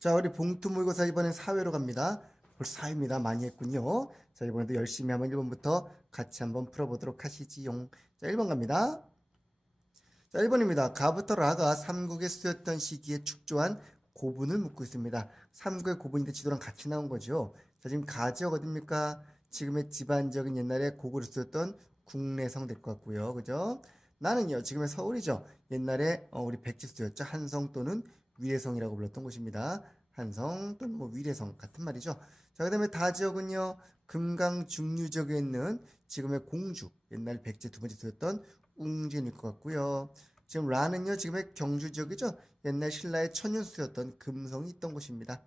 자, 우리 봉투 모의고사 이번엔 사회로 갑니다. 벌써 사회입니다. 많이 했군요. 자, 이번에도 열심히 한번 1번부터 같이 한번 풀어보도록 하시지용. 자, 1번 갑니다. 자, 1번입니다. 가부터 라가 삼국에 쓰였던 시기에 축조한 고분을 묻고 있습니다. 삼국의 고분인데 지도랑 같이 나온 거죠. 자, 지금 가지역 어딥니까? 지금의 지반적인 옛날에 고구려 쓰였던 국내성 될 것 같고요. 그죠? 나는요, 지금의 서울이죠. 옛날에 우리 백지 쓰였죠. 한성 또는 위례성이라고 불렀던 곳입니다. 한성 또는 뭐 위례성 같은 말이죠. 자, 그 다음에 다지역은요, 금강 중류 지역에 있는 지금의 공주, 옛날 백제 두 번째 쓰였던 웅진일 것 같고요. 지금 라는요, 지금의 경주 지역이죠. 옛날 신라의 천연수였던 금성이 있던 곳입니다.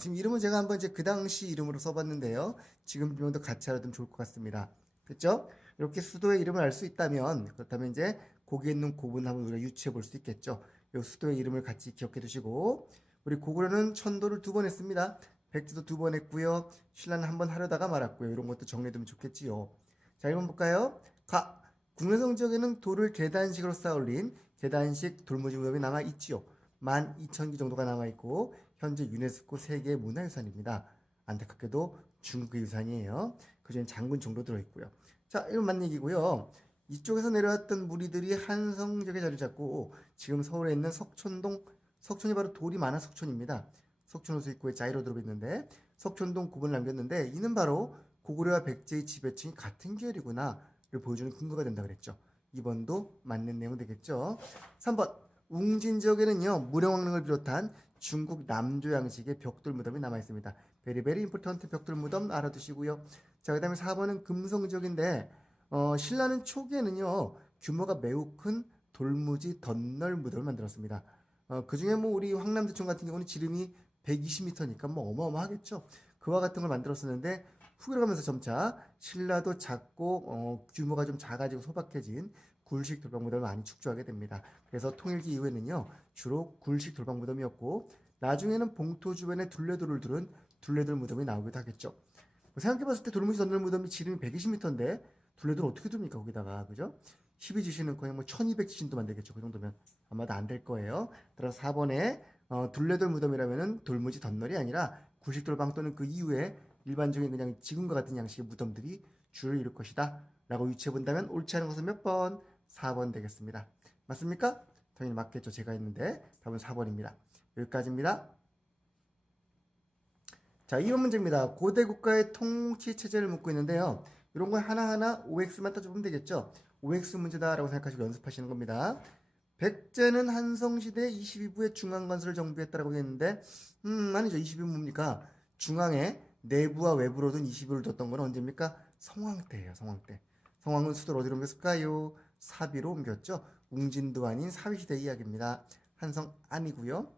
지금 이름은 제가 한번 이제 그 당시 이름으로 써봤는데요. 지금 이름도 같이 알아두면 좋을 것 같습니다. 그렇죠? 이렇게 수도의 이름을 알 수 있다면, 그렇다면 이제 거기에 있는 고분 한번 우리가 유추해 볼 수 있겠죠. 이 수도의 이름을 같이 기억해 두시고, 우리 고구려는 천도를 2번 했습니다. 백제도 2번 했고요. 신라는 한번 하려다가 말았고요. 이런 것도 정리해두면 좋겠지요. 자, 1번 볼까요? 국내성 지역에는 돌을 계단식으로 쌓아올린 계단식 돌무지 무덤이 남아있지요. 12,000개 정도가 남아있고 현재 유네스코 세계 문화유산입니다. 안타깝게도 중국의 유산이에요. 그중엔 장군 정도 들어있고요. 자, 이건 맞는 얘기고요. 이쪽에서 내려왔던 무리들이 한성 지역에 자리 잡고 지금 서울에 있는 석촌이 바로 돌이 많은 석촌입니다. 석촌 호수입구에 자이로드롭 있는데 석촌동 구분을 남겼는데 이는 바로 고구려와 백제의 지배층이 같은 계열이구나 를 보여주는 근거가 된다 그랬죠. 2번도 맞는 내용 되겠죠. 3번 웅진 지역에는요 무령왕릉을 비롯한 중국 남조 양식의 벽돌 무덤이 남아 있습니다. 베리베리 임포턴트 벽돌 무덤 알아두시고요. 자, 그 다음에 4번은 금성 지역인데 신라는 초기에는요 규모가 매우 큰 돌무지 덧널 무덤을 만들었습니다. 그 중에 뭐 우리 황남대청 같은 경우는 지름이 120m니까 뭐 어마어마하겠죠. 그와 같은 걸 만들었었는데 후기로 가면서 점차 신라도 작고 규모가 좀 작아지고 소박해진 굴식 돌방무덤을 많이 축조하게 됩니다. 그래서 통일기 이후에는요 주로 굴식 돌방무덤이었고 나중에는 봉토 주변에 둘레돌을 두른 둘레돌 무덤이 나오기도 하겠죠. 생각해봤을 때 돌무지 덧널 무덤이 지름이 120m인데 둘레돌 어떻게 둡니까 거기다가, 그죠? 12지신은 거의 뭐 1200지신도 만들겠죠. 그 정도면 아마도 안 될 거예요. 따라서 4번에 둘레돌 무덤이라면은 돌무지 덧널이 아니라 굴식돌방 또는 그 이후에 일반적인 그냥 지금과 같은 양식의 무덤들이 줄을 이룰 것이다 라고 유추해 본다면 옳지 않은 것은 몇 번? 4번 되겠습니다. 맞습니까? 당연히 맞겠죠. 제가 했는데 답은 4번입니다. 여기까지입니다. 자, 2번 문제입니다. 고대 국가의 통치 체제를 묻고 있는데요. 이런 거 하나하나 OX만 따져보면 되겠죠. OX 문제다라고 생각하시고 연습하시는 겁니다. 백제는 한성시대 22부의 중앙건설을 정비했다라고 되어 있는데 아니죠. 22부 뭡니까? 중앙에 내부와 외부로 둔 22부를 뒀던 건 언제입니까? 성왕 때예요. 성왕 때. 성왕은 수도를 어디로 옮겼을까요? 사비로 옮겼죠. 웅진도 아닌 사위시대 이야기입니다. 한성 아니고요.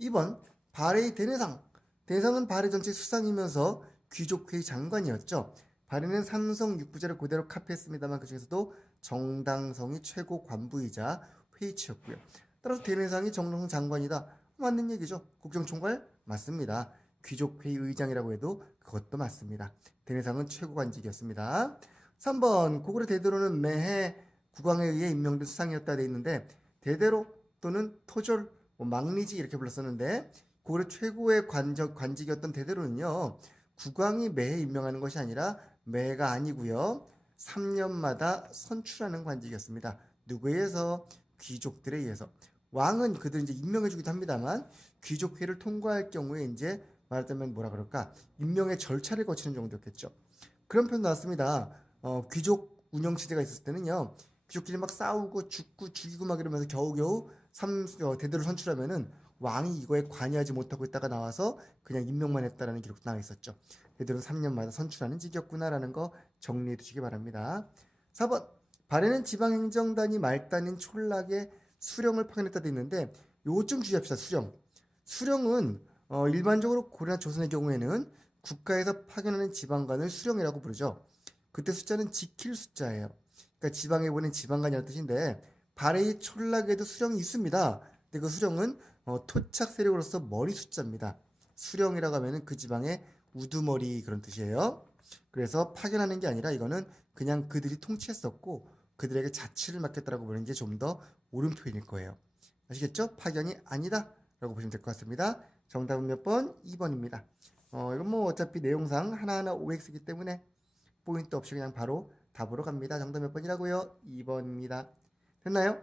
2번 발해의 대내상. 대상은 발해 전체 수상이면서 귀족회의 장관이었죠. 발해는 삼성 6부제를 그대로 카피했습니다만 그 중에서도 정당성이 최고 관부이자 회의치였고요. 따라서 대내상이 정당성 장관이다. 맞는 얘기죠. 국정총괄 맞습니다. 귀족회의 의장이라고 해도 그것도 맞습니다. 대내상은 최고 관직이었습니다. 3번 고구려 대대로는 매해 국왕에 의해 임명된 수상이었다 돼 있는데 대대로 또는 토졸, 망리지 이렇게 불렀었는데 고구려 최고의 관직이었던 대대로는요 국왕이 매해 임명하는 것이 아니라 매해가 아니고요 3년마다 선출하는 관직이었습니다. 누구에 의해서? 귀족들에 의해서. 왕은 그들 이제 임명해주기도 합니다만 귀족회를 통과할 경우에 이제 말하자면 뭐라 그럴까 임명의 절차를 거치는 정도였겠죠. 그런 표현 나왔습니다. 귀족 운영 체제가 있었을 때는요 귀족끼리 막 싸우고 죽고 죽이고 막 이러면서 겨우겨우 대대로 선출하면은 왕이 이거에 관여하지 못하고 있다가 나와서 그냥 임명만 했다라는 기록도 나와 있었죠. 대대로 3년마다 선출하는 직이었구나라는 거 정리해 두시기 바랍니다. 4번 발해는 지방행정단이 말단인 촌락의 수령을 파견했다 돼 있는데 요것 좀 주의합시다. 수령은 일반적으로 고려나 조선의 경우에는 국가에서 파견하는 지방관을 수령이라고 부르죠. 그때 숫자는 지킬 숫자예요. 그러니까 지방에 보낸 지방관이라는 뜻인데 발해의 촌락에도 수령이 있습니다. 근데 그 수령은 토착 세력으로서 머리 숫자입니다. 수령이라고 하면은 그 지방의 우두머리 그런 뜻이에요. 그래서 파견하는 게 아니라 이거는 그냥 그들이 통치했었고 그들에게 자치를 맡겼다라고 보는 게 좀 더 옳은 표현일 거예요. 아시겠죠? 파견이 아니다 라고 보시면 될 것 같습니다. 정답은 몇 번? 2번입니다. 이건 뭐 어차피 내용상 하나하나 OX이기 때문에 포인트 없이 그냥 바로 답으로 갑니다. 정답 몇 번이라고요? 2번입니다. 됐나요?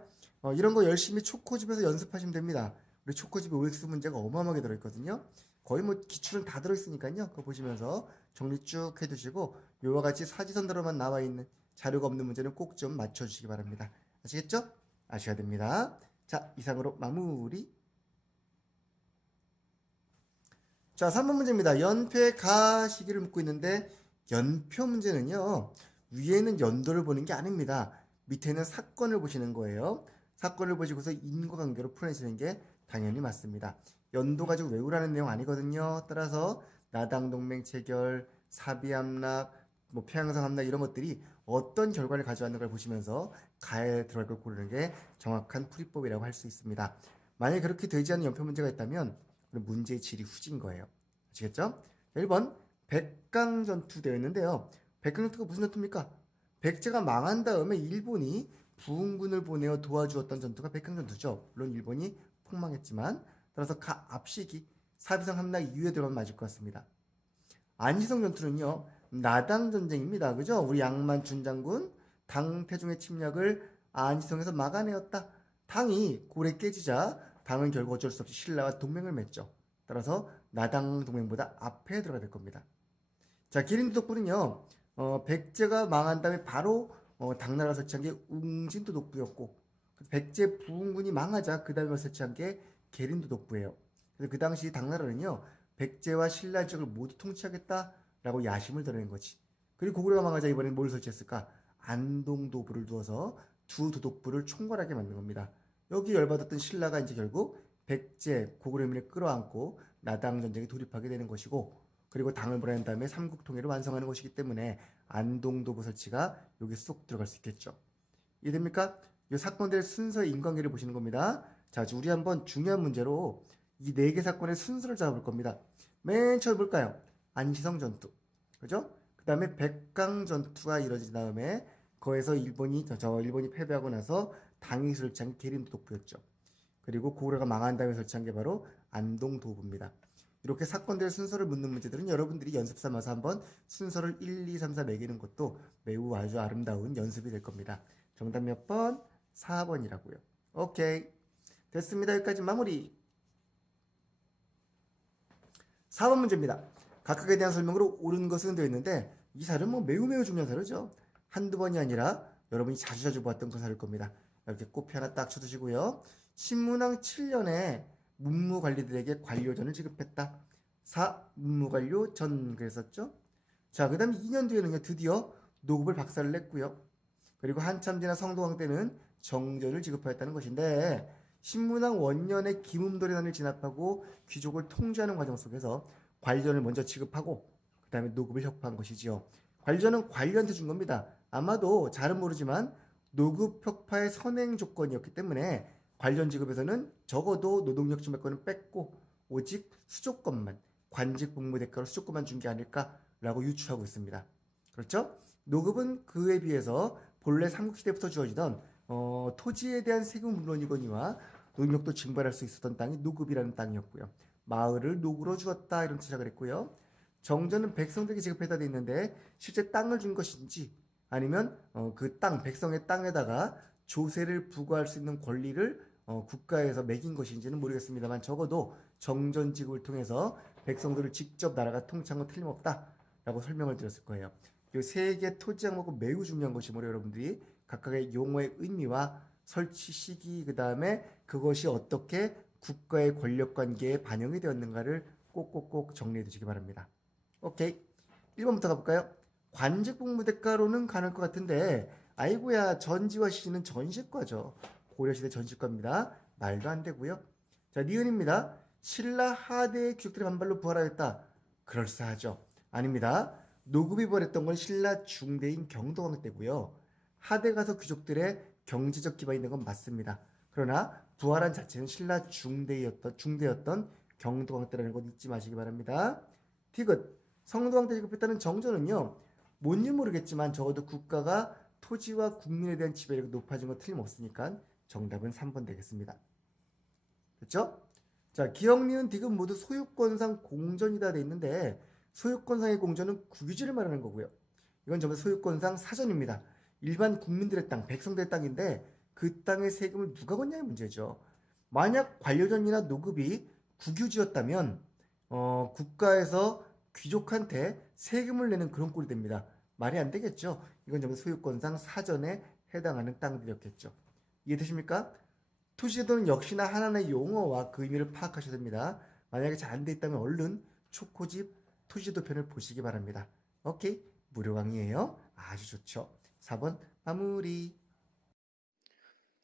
이런 거 열심히 초코집에서 연습하시면 됩니다. 우리 초코집에 OX 문제가 어마어마하게 들어있거든요. 거의 뭐 기출은 다 들어있으니까요. 그거 보시면서 정리 쭉 해두시고 요와 같이 사지선다로만 나와 있는 자료가 없는 문제는 꼭 좀 맞춰주시기 바랍니다. 아시겠죠? 아셔야 됩니다. 자, 이상으로 마무리. 자, 3번 문제입니다. 연표의 가시기를 묻고 있는데 연표 문제는요. 위에는 연도를 보는 게 아닙니다. 밑에는 사건을 보시는 거예요. 사건을 보시고서 인과관계로 풀어내시는 게 당연히 맞습니다. 연도 가지고 외우라는 내용 아니거든요. 따라서 나당동맹 체결, 사비함락, 뭐 평양성함락 이런 것들이 어떤 결과를 가져왔는 걸 보시면서 가에 들어갈 걸 고르는 게 정확한 풀이법이라고 할 수 있습니다. 만약에 그렇게 되지 않는 연표 문제가 있다면 문제의 질이 후진 거예요. 아시겠죠? 1번 백강전투 되어 있는데요. 백강전투가 무슨 전투입니까? 백제가 망한 다음에 일본이 부흥군을 보내어 도와주었던 전투가 백강전투죠. 물론 일본이 폭망했지만 따라서 앞시기 사비성 함락 이후에 들어가면 맞을 것 같습니다. 안시성 전투는요. 나당전쟁입니다. 그죠? 우리 양만춘 장군 당 태종의 침략을 안시성에서 막아내었다. 당이 고래 깨지자 당은 결국 어쩔 수 없이 신라와 동맹을 맺죠. 따라서 나당 동맹보다 앞에 들어가야 될 겁니다. 자, 기린도 독부는요. 백제가 망한 다음에 바로 당나라가 설치한 게 웅진도 독부였고 백제 부흥군이 망하자 그 다음에 설치한 게 계린도 독부예요. 그래서 그 당시 당나라는요. 백제와 신라 지역을 모두 통치하겠다라고 야심을 드러낸 거지. 그리고 고구려가 망하자 이번엔 뭘 설치했을까? 안동도부를 두어서 두 도독부를 총괄하게 만든 겁니다. 여기 열받았던 신라가 이제 결국 백제 고구려민을 끌어안고 나당 전쟁에 돌입하게 되는 것이고 그리고 당을 보낸 다음에 삼국통일을 완성하는 것이기 때문에 안동도부 설치가 여기 쏙 들어갈 수 있겠죠. 이해됩니까? 이 사건들의 순서의 인관계를 보시는 겁니다. 자, 우리 한번 중요한 문제로 이 4개 사건의 순서를 잡아볼 겁니다. 맨 처음 볼까요? 안시성 전투. 그죠? 그 다음에 백강 전투가 이루어진 다음에 거기서 일본이 패배하고 나서 당이 설치한 게 계린도 독부였죠. 그리고 고구려가 망한 다음에 설치한 게 바로 안동도부입니다. 이렇게 사건들의 순서를 묻는 문제들은 여러분들이 연습 삼아서 한번 순서를 1, 2, 3, 4 매기는 것도 매우 아주 아름다운 연습이 될 겁니다. 정답 몇 번? 4번이라고요. 오케이. 됐습니다. 여기까지 마무리. 4번 문제입니다. 각각에 대한 설명으로 옳은 것은 되어 있는데 이 사료는 뭐 매우 중요한 사료죠. 한두 번이 아니라 여러분이 자주 보았던 그 사료일 겁니다. 이렇게 꽃피 하나 딱 쳐두시고요. 신문왕 7년에 문무관리들에게 관료전을 지급했다. 4. 문무관료전 그랬었죠. 자, 그 다음에 2년 뒤에는요. 드디어 노급을 박살을 냈고요. 그리고 한참 지나 성동왕 때는 정전을 지급하였다는 것인데 신문왕 원년에 김음도련을 진압하고 귀족을 통제하는 과정 속에서 관료전을 먼저 지급하고 그 다음에 노급을 혁파한 것이지요. 관료전은 관료한테 준 겁니다. 아마도 잘은 모르지만 노급 혁파의 선행 조건이었기 때문에 관련 지급에서는 적어도 노동력 지급권은 뺐고 오직 수조건만 관직 복무 대가로 수조건만 준 게 아닐까라고 유추하고 있습니다. 그렇죠? 노급은 그에 비해서 본래 삼국시대부터 주어지던 토지에 대한 세금 물론이거니와 노동력도 증발할 수 있었던 땅이 노급이라는 땅이었고요. 마을을 노구로 주었다 이런 투자를 했고요. 정전은 백성들에게 지급해다 돼 있는데 실제 땅을 준 것인지 아니면 그 땅, 백성의 땅에다가 조세를 부과할 수 있는 권리를 국가에서 매긴 것인지는 모르겠습니다만 적어도 정전 지급을 통해서 백성들을 직접 나라가 통치한 건 틀림없다라고 설명을 드렸을 거예요. 이 세 개 토지 항목은 매우 중요한 것이 뭐래요, 여러분들이 각각의 용어의 의미와 설치 시기 그 다음에 그것이 어떻게 국가의 권력 관계에 반영이 되었는가를 꼭꼭꼭 정리해 두시기 바랍니다. 오케이. 1번부터 가볼까요? 관직 복무 대가로는 가능할 것 같은데 아이고야 전지와 시는 전시과죠. 고려시대 전시과입니다. 말도 안 되고요. 자, 니은입니다. 신라 하대의 귀족들의 반발로 부활하였다. 그럴싸하죠. 아닙니다. 노급이 부활했던 건 신라 중대인 경동왕 때고요. 하대 가서 귀족들의 경제적 기반이 된 건 맞습니다. 그러나 부활한 자체는 신라 중대였던 경동왕 때라는 것 잊지 마시기 바랍니다. 티귿 성동왕 때 지급했다는 정전은요. 뭔지 모르겠지만 적어도 국가가 토지와 국민에 대한 지배력이 높아진 건 틀림없으니까 정답은 3번 되겠습니다. 됐죠? 자, 기역, 니은, 디귿 모두 소유권상 공전이다 돼 있는데 소유권상의 공전은 국유지를 말하는 거고요. 이건 전부 소유권상 사전입니다. 일반 국민들의 땅, 백성들의 땅인데 그 땅의 세금을 누가 걷냐의 문제죠. 만약 관료전이나 노급이 국유지였다면 국가에서 귀족한테 세금을 내는 그런 꼴이 됩니다. 말이 안 되겠죠. 이건 전부 소유권상 사전에 해당하는 땅들이었겠죠. 이해되십니까? 토지제도는 역시나 하나의 용어와 그 의미를 파악하셔야 됩니다. 만약에 잘 안 돼 있다면 얼른 초코집 토지제도 편을 보시기 바랍니다. 오케이? 무료 강의예요. 아주 좋죠. 4번 마무리.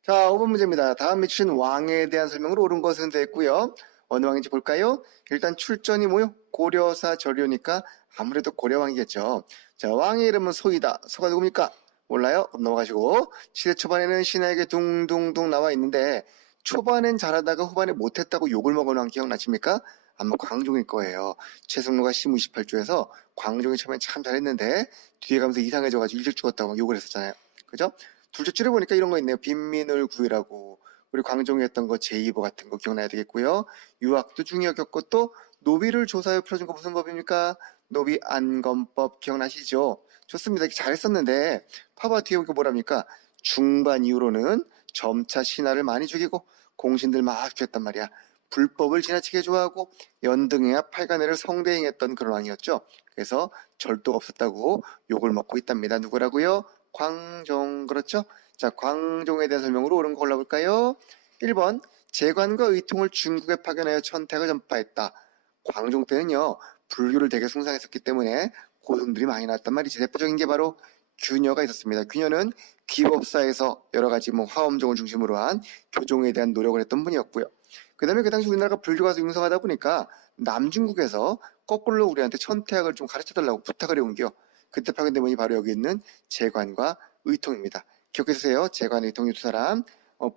자, 5번 문제입니다. 다음에 주신 왕에 대한 설명으로 옳은 것은 됐고요. 어느 왕인지 볼까요? 일단 출전이 뭐요? 고려사 절유니까 아무래도 고려왕이겠죠. 자, 왕의 이름은 소이다. 소가 누굽니까? 몰라요? 그럼 넘어가시고 시대 초반에는 신하에게 둥둥둥 나와 있는데 초반엔 잘하다가 후반에 못했다고 욕을 먹은 왕 기억나십니까? 아마 광종일 거예요. 최승로가 시무 28조에서 광종이 처음엔 참 잘했는데 뒤에 가면서 이상해져가지고 일찍 죽었다고 막 욕을 했었잖아요. 그죠? 둘째 줄에 보니까 이런 거 있네요. 빈민을 구이라고. 우리 광종이 했던 거 제2보 같은 거 기억나야 되겠고요. 유학도 중요했고 또 노비를 조사해 풀어준 거 무슨 법입니까? 노비 안검법 기억나시죠? 좋습니다. 잘했었는데 파바 뒤에 이거 뭐랍니까? 중반 이후로는 점차 신하를 많이 죽이고 공신들 막 죽였단 말이야. 불법을 지나치게 좋아하고 연등해야 팔간회를 성대행했던 그런 왕이었죠. 그래서 절도가 없었다고 욕을 먹고 있답니다. 누구라고요? 광종. 그렇죠? 자, 광종에 대한 설명으로 옳은 거 골라볼까요? 1번 재관과 의통을 중국에 파견하여 천택을 전파했다. 광종 때는요 불교를 되게 숭상했었기 때문에 고승들이 많이 나왔단 말이지. 대표적인 게 바로 규녀가 있었습니다. 규녀는 귀법사에서 여러 가지 화엄종을 중심으로 한 교종에 대한 노력을 했던 분이었고요. 그 다음에 그 당시 우리나라가 불교가 융성하다 보니까 남중국에서 거꾸로 우리한테 천태학을 좀 가르쳐달라고 부탁을 해온겨. 그때 파견된 분이 바로 여기 있는 재관과 의통입니다. 기억해주세요. 재관, 의통 이 두 사람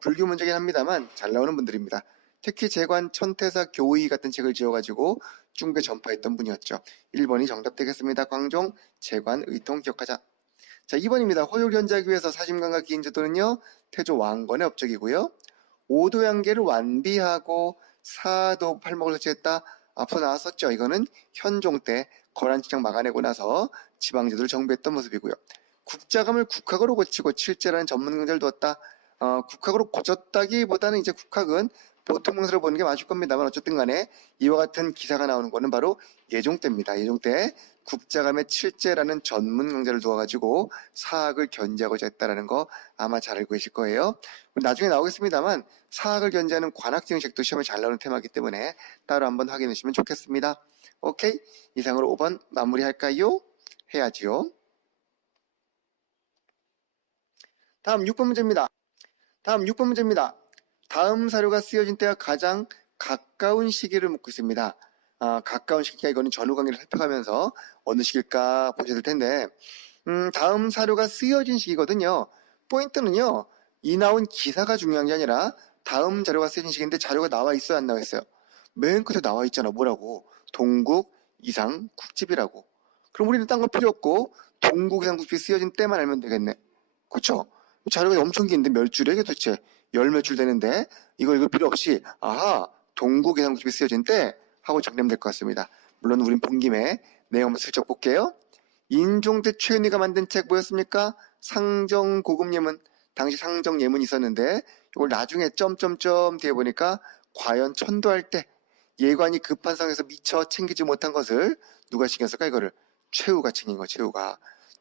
불교 문제긴 합니다만 잘 나오는 분들입니다. 특히 재관 천태사 교의 같은 책을 지어가지고 중국에 전파했던 분이었죠. 1번이 정답 되겠습니다. 광종, 재관, 의통 기억하자. 자, 2번입니다. 호율현자교에서 사심강과 기인제도는요 태조 왕건의 업적이고요. 오도양계를 완비하고 사도 팔목을 설치했다. 앞서 나왔었죠. 이거는 현종 때 거란치장 막아내고 나서 지방제도를 정비했던 모습이고요. 국자감을 국학으로 고치고 칠제라는 전문 경자를 두었다. 국학으로 고쳤다기보다는 이제 국학은 보통 문서를 보는 게 맞을 겁니다만 어쨌든 간에 이와 같은 기사가 나오는 거는 바로 예종 때입니다. 예종 때 국자감에 칠제라는 전문 강자를 두어가지고 사학을 견제하고자 했다라는 거 아마 잘 알고 계실 거예요. 나중에 나오겠습니다만 사학을 견제하는 관학지형식도 시험에 잘 나오는 테마이기 때문에 따로 한번 확인해 주시면 좋겠습니다. 오케이? 이상으로 5번 마무리할까요? 해야지요. 다음 6번 문제입니다. 다음 사료가 쓰여진 때와 가장 가까운 시기를 묻고 있습니다. 가까운 시기가 이거는 전후 관계를 살펴가면서 어느 시기일까 보셔야 될 텐데 다음 사료가 쓰여진 시기거든요. 포인트는요. 이 나온 기사가 중요한 게 아니라 다음 자료가 쓰여진 시기인데 자료가 나와 있어요? 안 나와 있어요? 맨 끝에 나와 있잖아. 뭐라고? 동국 이상 국집이라고. 그럼 우리는 딴 거 필요 없고 동국 이상 국집이 쓰여진 때만 알면 되겠네. 그렇죠? 자료가 엄청 긴데 몇 줄이야 이게 도대체? 열 몇 줄 되는데 이거 읽을 필요 없이 아하 동국 이상 국집이 쓰여진 때 하고 정리하면 될 것 같습니다. 물론 우린 본 김에 내용 한번 슬쩍 볼게요. 인종대 최은희가 만든 책 뭐였습니까? 상정고급예문. 당시 상정예문이 있었는데 이걸 나중에 점점점 뒤에 보니까 과연 천도할 때 예관이 급한 상황에서 미처 챙기지 못한 것을 누가 챙겼을까? 이거를 최후가 챙긴 거.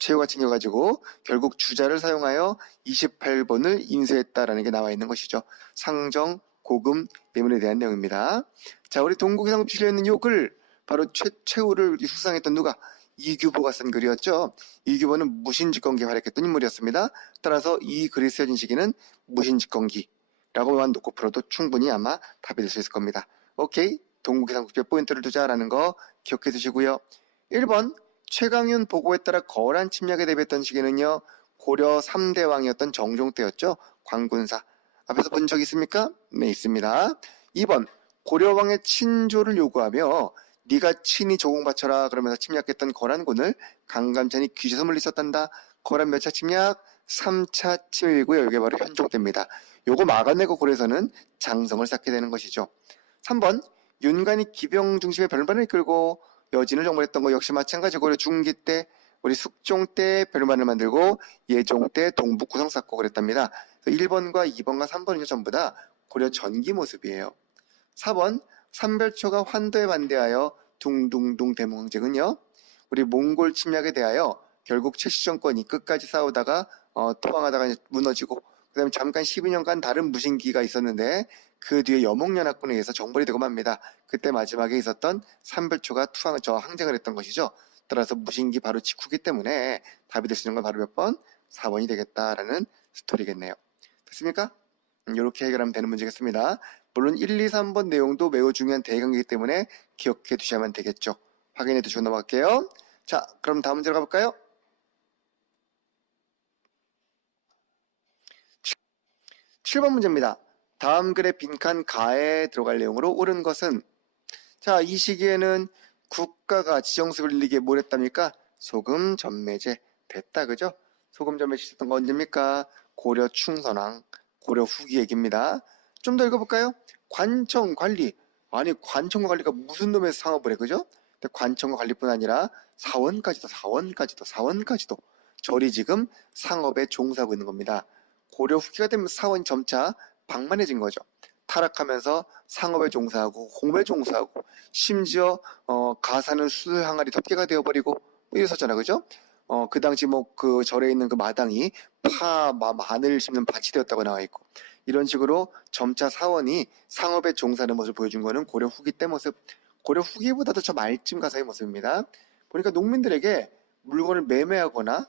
최후가 챙겨가지고 결국 주자를 사용하여 28번을 인쇄했다라는 게 나와 있는 것이죠. 상정 고금 예문에 대한 내용입니다. 자, 우리 동국이상국 실려있는 요 글 바로 최후를 수상했던 누가? 이규보가 쓴 글이었죠. 이규보는 무신직권기에 활약했던 인물이었습니다. 따라서 이 글이 쓰여진 시기는 무신직권기라고만 놓고 풀어도 충분히 아마 답이 될 수 있을 겁니다. 오케이, 동국이상국에 포인트를 두자라는 거 기억해 두시고요. 1번 최강윤 보고에 따라 거란 침략에 대비했던 시기는요. 고려 3대 왕이었던 정종 때였죠. 광군사. 앞에서 본 적 있습니까? 네, 있습니다. 2번 고려왕의 친조를 요구하며 네가 친히 조공 바쳐라 그러면서 침략했던 거란군을 강감찬이 귀재서 물리쳤단다. 거란 몇 차 침략? 3차 침입이고요. 이게 바로 현종 때입니다. 요거 막아내고 고려에서는 장성을 쌓게 되는 것이죠. 3번 윤관이 기병 중심의 별반을 이끌고 여진을 정벌했던 거 역시 마찬가지고 고려 중기 때 우리 숙종 때 별반을 만들고 예종 때 동북 구성 쌓고 그랬답니다. 1번과 2번과 3번은 전부 다 고려 전기 모습이에요. 4번 삼별초가 환도에 반대하여 둥둥둥 대몽항쟁은요. 우리 몽골 침략에 대하여 결국 최씨 정권이 끝까지 싸우다가 토항하다가 무너지고 그 다음에 잠깐 12년간 다른 무신기가 있었는데 그 뒤에 여몽연합군에 의해서 정벌이 되고 맙니다. 그때 마지막에 있었던 삼별초가 항쟁을 했던 것이죠. 따라서 무신기 바로 직후기 때문에 답이 될 수 있는 건 바로 몇 번? 4번이 되겠다라는 스토리겠네요. 됐습니까? 이렇게 해결하면 되는 문제겠습니다. 물론 1, 2, 3번 내용도 매우 중요한 대강이기 때문에 기억해 두셔야만 되겠죠. 확인해 두시고 넘어갈게요. 자, 그럼 다음 문제로 가볼까요? 7번 문제입니다. 다음 글의 빈칸 가에 들어갈 내용으로 옳은 것은 자, 이 시기에는 국가가 지정수를 늘리기에 뭘 했답니까? 소금 전매제 됐다, 그죠? 소금 전매제 있었던 거 언제입니까? 고려 충선왕, 고려 후기 얘기입니다. 좀 더 읽어볼까요? 관청 관리. 아니, 관청과 관리가 무슨 놈의 상업을 해, 그죠? 근데 관청과 관리뿐 아니라 사원까지도 절이 지금 상업에 종사하고 있는 겁니다. 고려 후기가 되면 사원이 점차 방만해진 거죠. 타락하면서 상업에 종사하고 공부에 종사하고 심지어 가사는 술 항아리 덮개가 되어버리고 이랬었잖아, 그죠? 그 당시 뭐 그 절에 있는 그 마당이 마늘 심는 밭이 되었다고 나와 있고 이런 식으로 점차 사원이 상업에 종사하는 모습을 보여준 거는 고려 후기 때 모습, 고려 후기보다도 저 말쯤 가서의 모습입니다. 보니까 농민들에게 물건을 매매하거나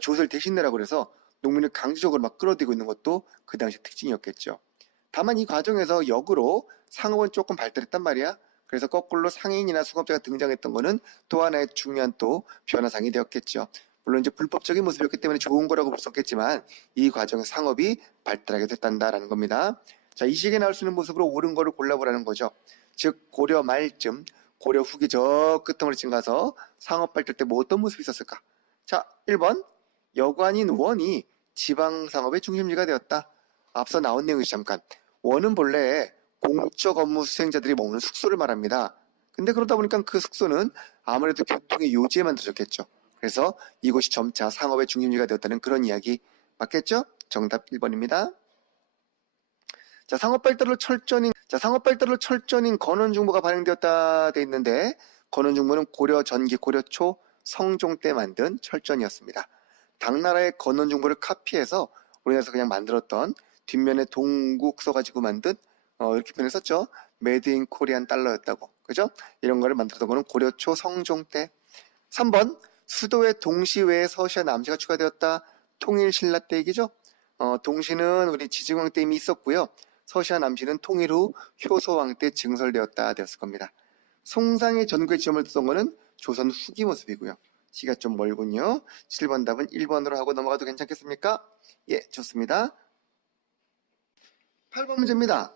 조세를 대신 내라고 그래서 농민을 강제적으로 막 끌어들이고 있는 것도 그 당시 특징이었겠죠. 다만 이 과정에서 역으로 상업은 조금 발달했단 말이야. 그래서 거꾸로 상인이나 수급자가 등장했던 거는 또 하나의 중요한 또 변화상이 되었겠죠. 물론 이제 불법적인 모습이었기 때문에 좋은 거라고 볼 수 없겠지만 이 과정에 상업이 발달하게 됐단다라는 겁니다. 자, 이 시기에 나올 수 있는 모습으로 옳은 거를 골라보라는 거죠. 즉 고려 말쯤, 고려 후기 저 끝머리쯤 가서 상업 발달 때 뭐 어떤 모습이 있었을까? 자, 1번 여관인 원이 지방상업의 중심지가 되었다. 앞서 나온 내용이죠. 잠깐. 원은 본래 공적 업무 수행자들이 머무는 숙소를 말합니다. 근데 그러다 보니까 그 숙소는 아무래도 교통의 요지에 만들어졌겠죠. 그래서 이곳이 점차 상업의 중심지가 되었다는 그런 이야기 맞겠죠? 정답 1번입니다. 자, 상업 발달로 철전인 건원중보가 발행되었다 돼 있는데 건원중보는 고려 전기, 고려 초, 성종 때 만든 철전이었습니다. 당나라의 건원중보를 카피해서 우리나라에서 그냥 만들었던 뒷면에 동국 써가지고 만든 이렇게 표현했었죠. 메이드 인 코리안 달러였다고. 그죠? 이런 거를 만들었던 거는 고려 초 성종 때. 3번 수도에 동시 외에 서시와 남시가 추가되었다. 통일신라 때 얘기죠. 동시는 우리 지증왕 때 이미 있었고요. 서시와 남시는 통일 후 효소왕 때 증설되었다 되었을 겁니다. 송상의 전국에 지점을 두던 거는 조선 후기 모습이고요. 시가 좀 멀군요. 7번 답은 1번으로 하고 넘어가도 괜찮겠습니까? 예, 좋습니다. 8번 문제입니다.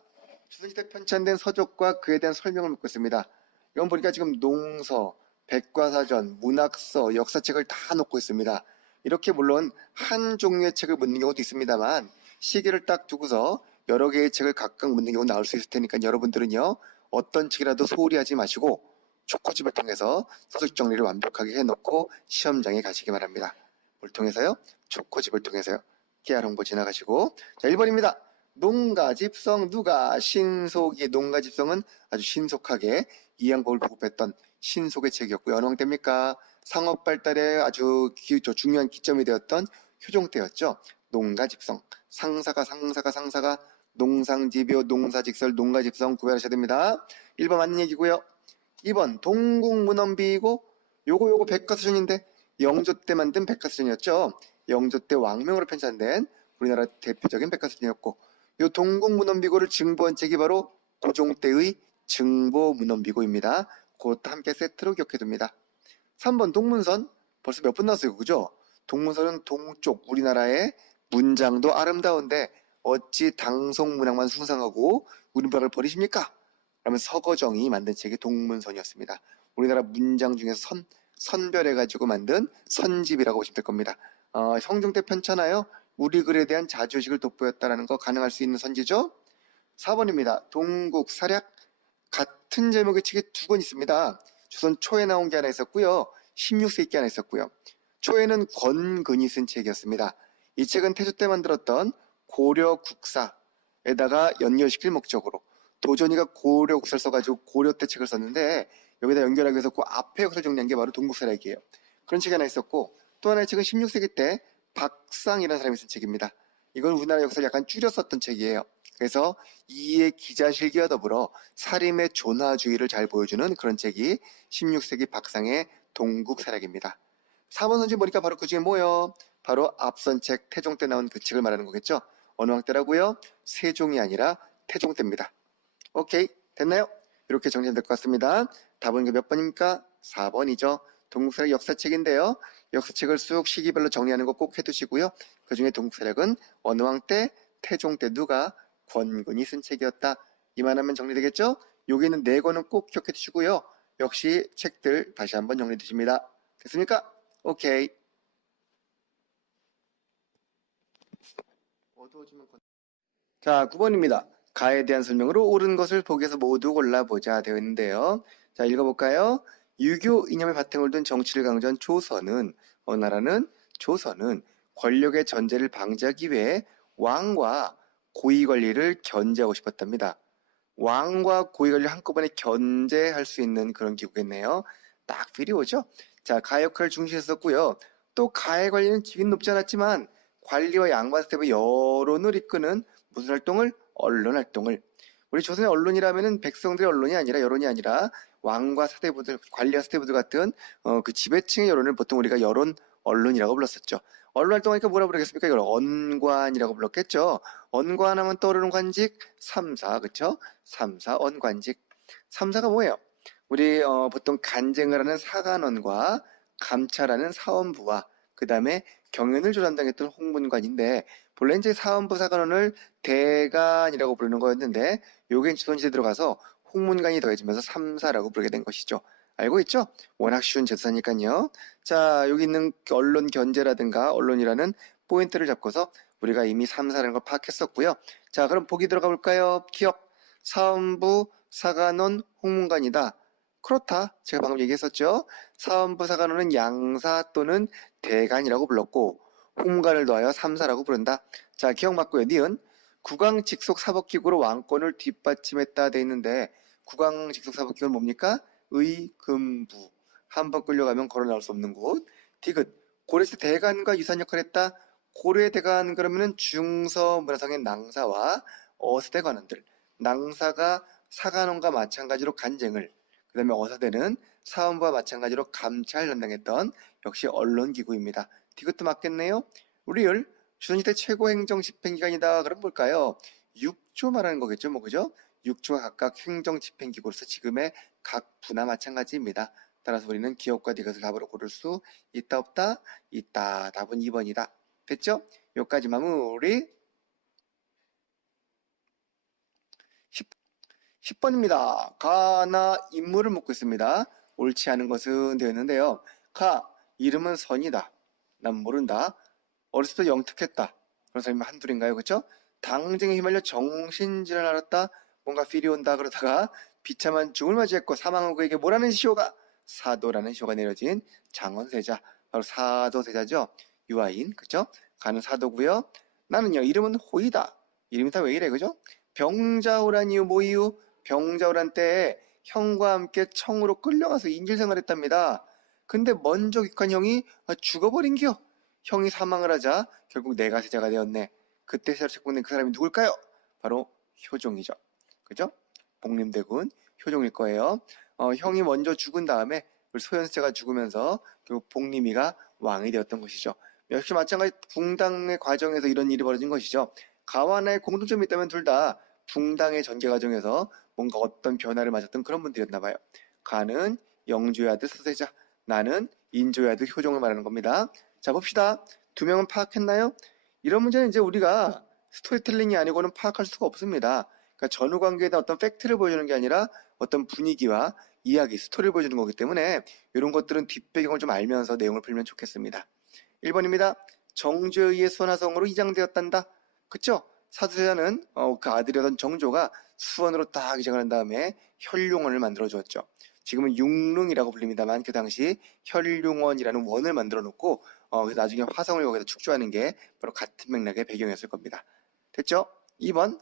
조선시대 편찬된 서적과 그에 대한 설명을 묻고 있습니다. 이건 보니까 지금 농서, 백과사전, 문학서, 역사책을 다 놓고 있습니다. 이렇게 물론 한 종류의 책을 묻는 경우도 있습니다만 시기를 딱 두고서 여러 개의 책을 각각 묻는 경우 나올 수 있을 테니까 여러분들은요. 어떤 책이라도 소홀히 하지 마시고 초코집을 통해서 서적 정리를 완벽하게 해놓고 시험장에 가시기 바랍니다. 뭘 통해서요? 초코집을 통해서요. 깨알 홍보 지나가시고. 자, 1번입니다. 농가집성 누가 신속이 농가집성은 아주 신속하게 이양복을 보급했던 신속의 책이었고요. 어느 때입니까? 상업 발달에 아주 중요한 기점이 되었던 효종 때였죠. 농가집성 상사가 농상지bio 농사직설 농가집성 구별하셔야 됩니다. 1번 맞는 얘기고요. 2번 동국문헌비이고 요거 백과사전인데 영조 때 만든 백과사전이었죠. 영조 때 왕명으로 편찬된 우리나라 대표적인 백과사전이었고 요 동국문헌비고를 증보한 책이 바로 고종 때의 증보문헌비고입니다. 그것도 함께 세트로 기억해둡니다. 3번 동문선 벌써 몇 번 나왔어요, 그죠? 동문선은 동쪽 우리나라의 문장도 아름다운데 어찌 당송문학만 숭상하고 우리나라를 버리십니까? 그러면 서거정이 만든 책이 동문선이었습니다. 우리나라 문장 중에서 선별해가지고 만든 선집이라고 보시면 될 겁니다. 성종 때 편찬하여 우리 글에 대한 자주의식을 돋보였다는 거 가능할 수 있는 선지죠. 4번입니다. 동국 사략 같은 제목의 책이 두 권 있습니다. 조선 초에 나온 게 하나 있었고요. 16세기 게 하나 있었고요. 초에는 권근이 쓴 책이었습니다. 이 책은 태조 때 만들었던 고려 국사에다가 연결시킬 목적으로 도전이가 고려 국사를 써가지고 고려 때 책을 썼는데 여기다 연결하기 위해서 그 앞에 것을 정리한 게 바로 동국사락이에요. 그런 책이 하나 있었고 또 하나의 책은 16세기 때 박상이라는 사람이 쓴 책입니다. 이건 우리나라 역사를 약간 줄여 썼던 책이에요. 그래서 이의 기자실기와 더불어 사림의 존화주의를 잘 보여주는 그런 책이 16세기 박상의 동국사락입니다. 4번 선지 보니까 바로 그 중에 뭐요? 바로 앞선 책 태종 때 나온 그 책을 말하는 거겠죠? 어느 왕 때라고요? 세종이 아니라 태종 때입니다. 오케이, 됐나요? 이렇게 정리되면 될 것 같습니다. 답은 몇 번입니까? 4번이죠. 동국사력 역사책인데요. 역사책을 쑥 시기별로 정리하는 거 꼭 해두시고요. 그 중에 동국사력은 어느 왕 때, 태종 때 누가 권근이 쓴 책이었다. 이만하면 정리되겠죠? 여기 있는 네 권은 꼭 기억해 두시고요. 역시 책들 다시 한번 정리해 두십니다. 됐습니까? 오케이. 자, 9번입니다. 가에 대한 설명으로 옳은 것을 보기에서 모두 골라보자 되어 있는데요. 자, 읽어볼까요? 유교 이념의 바탕을 둔 정치를 강조한 조선은 어느 나라는 조선은 권력의 전제를 방지하기 위해 왕과 고위 관리를 견제하고 싶었답니다. 왕과 고위 관리를 한꺼번에 견제할 수 있는 그런 기구겠네요. 딱 필이 오죠? 자, 가 역할을 중시했었고요. 또 가의 관리는 직위는 높지 않았지만 관리와 양반 스텝의 여론을 이끄는 무슨 활동을? 언론 활동을. 우리 조선의 언론이라면은 백성들의 언론이 아니라 여론이 아니라 왕과 사대부들, 관리와 사대부들 같은 그 지배층의 여론을 보통 우리가 여론 언론이라고 불렀었죠. 언론 활동하니까 뭐라 부르겠습니까? 이걸 언관이라고 불렀겠죠. 언관하면 떠오르는 관직 3사, 그쵸? 3사 언관직. 3사가 뭐예요? 우리 보통 간쟁을 하는 사관원과 감찰하는 사원부와 그 다음에 경연을 조장당했던 홍문관인데 본래 이제 사원부 사관원을 대간이라고 부르는 거였는데 요게 조선시대 들어가서 홍문관이 더해지면서 3사라고 부르게 된 것이죠. 알고 있죠? 워낙 쉬운 제도사니까요. 자, 여기 있는 언론 견제라든가 언론이라는 포인트를 잡고서 우리가 이미 3사라는 걸 파악했었고요. 자, 그럼 보기 들어가 볼까요? 기억, 사원부, 사관원, 홍문관이다. 그렇다. 제가 방금 얘기했었죠. 사원부 사관원은 양사 또는 대간이라고 불렀고 홍문관을 더하여 3사라고 부른다. 자, 기억 맞고요. 니은 국왕 직속 사법기구로 왕권을 뒷받침했다 돼 있는데 국왕 직속 사법기구는 뭡니까? 의금부. 한번 끌려가면 걸어 나올 수 없는 곳. 디귿 고려시대 대간과 유사한 역할을 했다. 고려의 대간 그러면은 중서 문화상의 낭사와 어스대 관원들. 낭사가 사관원과 마찬가지로 간쟁을, 그 다음에 어사대는 사원부와 마찬가지로 감찰 담당했던 역시 언론기구입니다. 디귿도 맞겠네요. 우리를 조선시대 최고 행정 집행기관이다. 그럼 뭘까요? 6조 말하는 거겠죠, 뭐 그죠? 6조가 각각 행정 집행기구로서 지금의 각 부나 마찬가지입니다. 따라서 우리는 기업과 디귿을 답으로 고를 수 있다 없다? 있다. 답은 2번이다. 됐죠? 여기까지 마무리. 10번입니다. 가나 인물을 묻고 있습니다. 옳지 않은 것은 되어 있는데요. 가, 이름은 선이다. 난 모른다. 어렸을 때 영특했다. 그런 사람이 한둘인가요? 그렇죠? 당쟁에 휘말려 정신질환을 앓았다. 뭔가 필이 온다 그러다가 비참한 죽음을 맞이했고 사망 후 그에게 뭐라는 시호가? 사도라는 시호가 내려진 장원세자. 바로 사도세자죠. 유아인. 그렇죠? 가는 사도고요. 나는요. 이름은 호이다. 이름이 다 왜 이래? 그죠? 병자호란 이유 뭐 이유? 병자호란 때에 형과 함께 청으로 끌려가서 인질생활을 했답니다. 근데 먼저 귀한 형이 죽어버린겨. 형이 사망을 하자 결국 내가 세자가 되었네. 그때 세자로 책봉된 그 사람이 누굴까요? 바로 효종이죠. 그죠? 복림대군 효종일 거예요. 형이 먼저 죽은 다음에 소현세자가 죽으면서 결국 복림이가 왕이 되었던 것이죠. 역시 마찬가지 붕당의 과정에서 이런 일이 벌어진 것이죠. 가와 나의 공통점이 있다면 둘 다 붕당의 전개 과정에서 뭔가 어떤 변화를 맞았던 그런 분들이었나 봐요. 가는 영조의 아들 서세자, 나는 인조의 아들 효종을 말하는 겁니다. 자, 봅시다. 두 명은 파악했나요? 이런 문제는 이제 우리가 스토리텔링이 아니고는 파악할 수가 없습니다. 그러니까 전후 관계에 대한 어떤 팩트를 보여주는 게 아니라 어떤 분위기와 이야기, 스토리를 보여주는 거기 때문에 이런 것들은 뒷배경을 좀 알면서 내용을 풀면 좋겠습니다. 1번입니다. 정조에 의해 수원화성으로 이장되었단다. 그쵸? 사도세자는 그 아들이었던 정조가 수원으로 딱 이적을 한 다음에 혈룡원을 만들어 주었죠. 지금은 융릉이라고 불립니다만 그 당시 혈룡원이라는 원을 만들어 놓고 그래서 나중에 화성을 거기다 축조하는 게 바로 같은 맥락의 배경이었을 겁니다. 됐죠? 2번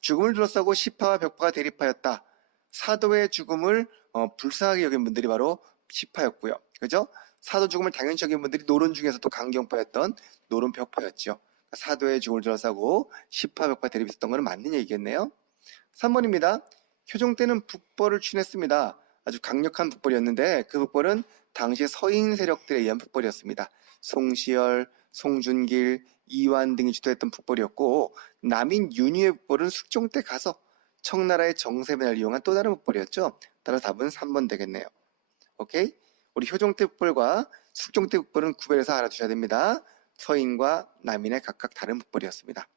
죽음을 둘러싸고 시파와 벽파가 대립하였다. 사도의 죽음을 불쌍하게 여긴 분들이 바로 시파였고요. 그죠? 사도 죽음을 당연시 여긴 분들이 노론 중에서도 강경파였던 노론 벽파였죠. 사도의 죽음을 둘러싸고 시파 벽파 대립했던 것은 맞는 얘기겠네요. 3번입니다. 효종 때는 북벌을 취했습니다. 아주 강력한 북벌이었는데 그 북벌은 당시 서인 세력들에 의한 북벌이었습니다. 송시열, 송준길, 이완 등이 주도했던 북벌이었고 남인 윤희의 북벌은 숙종 때 가서 청나라의 정세변을 이용한 또 다른 북벌이었죠. 따라서 답은 3번 되겠네요. 오케이? 우리 효종 때 북벌과 숙종 때 북벌은 구별해서 알아두셔야 됩니다. 서인과 남인의 각각 다른 북벌이었습니다.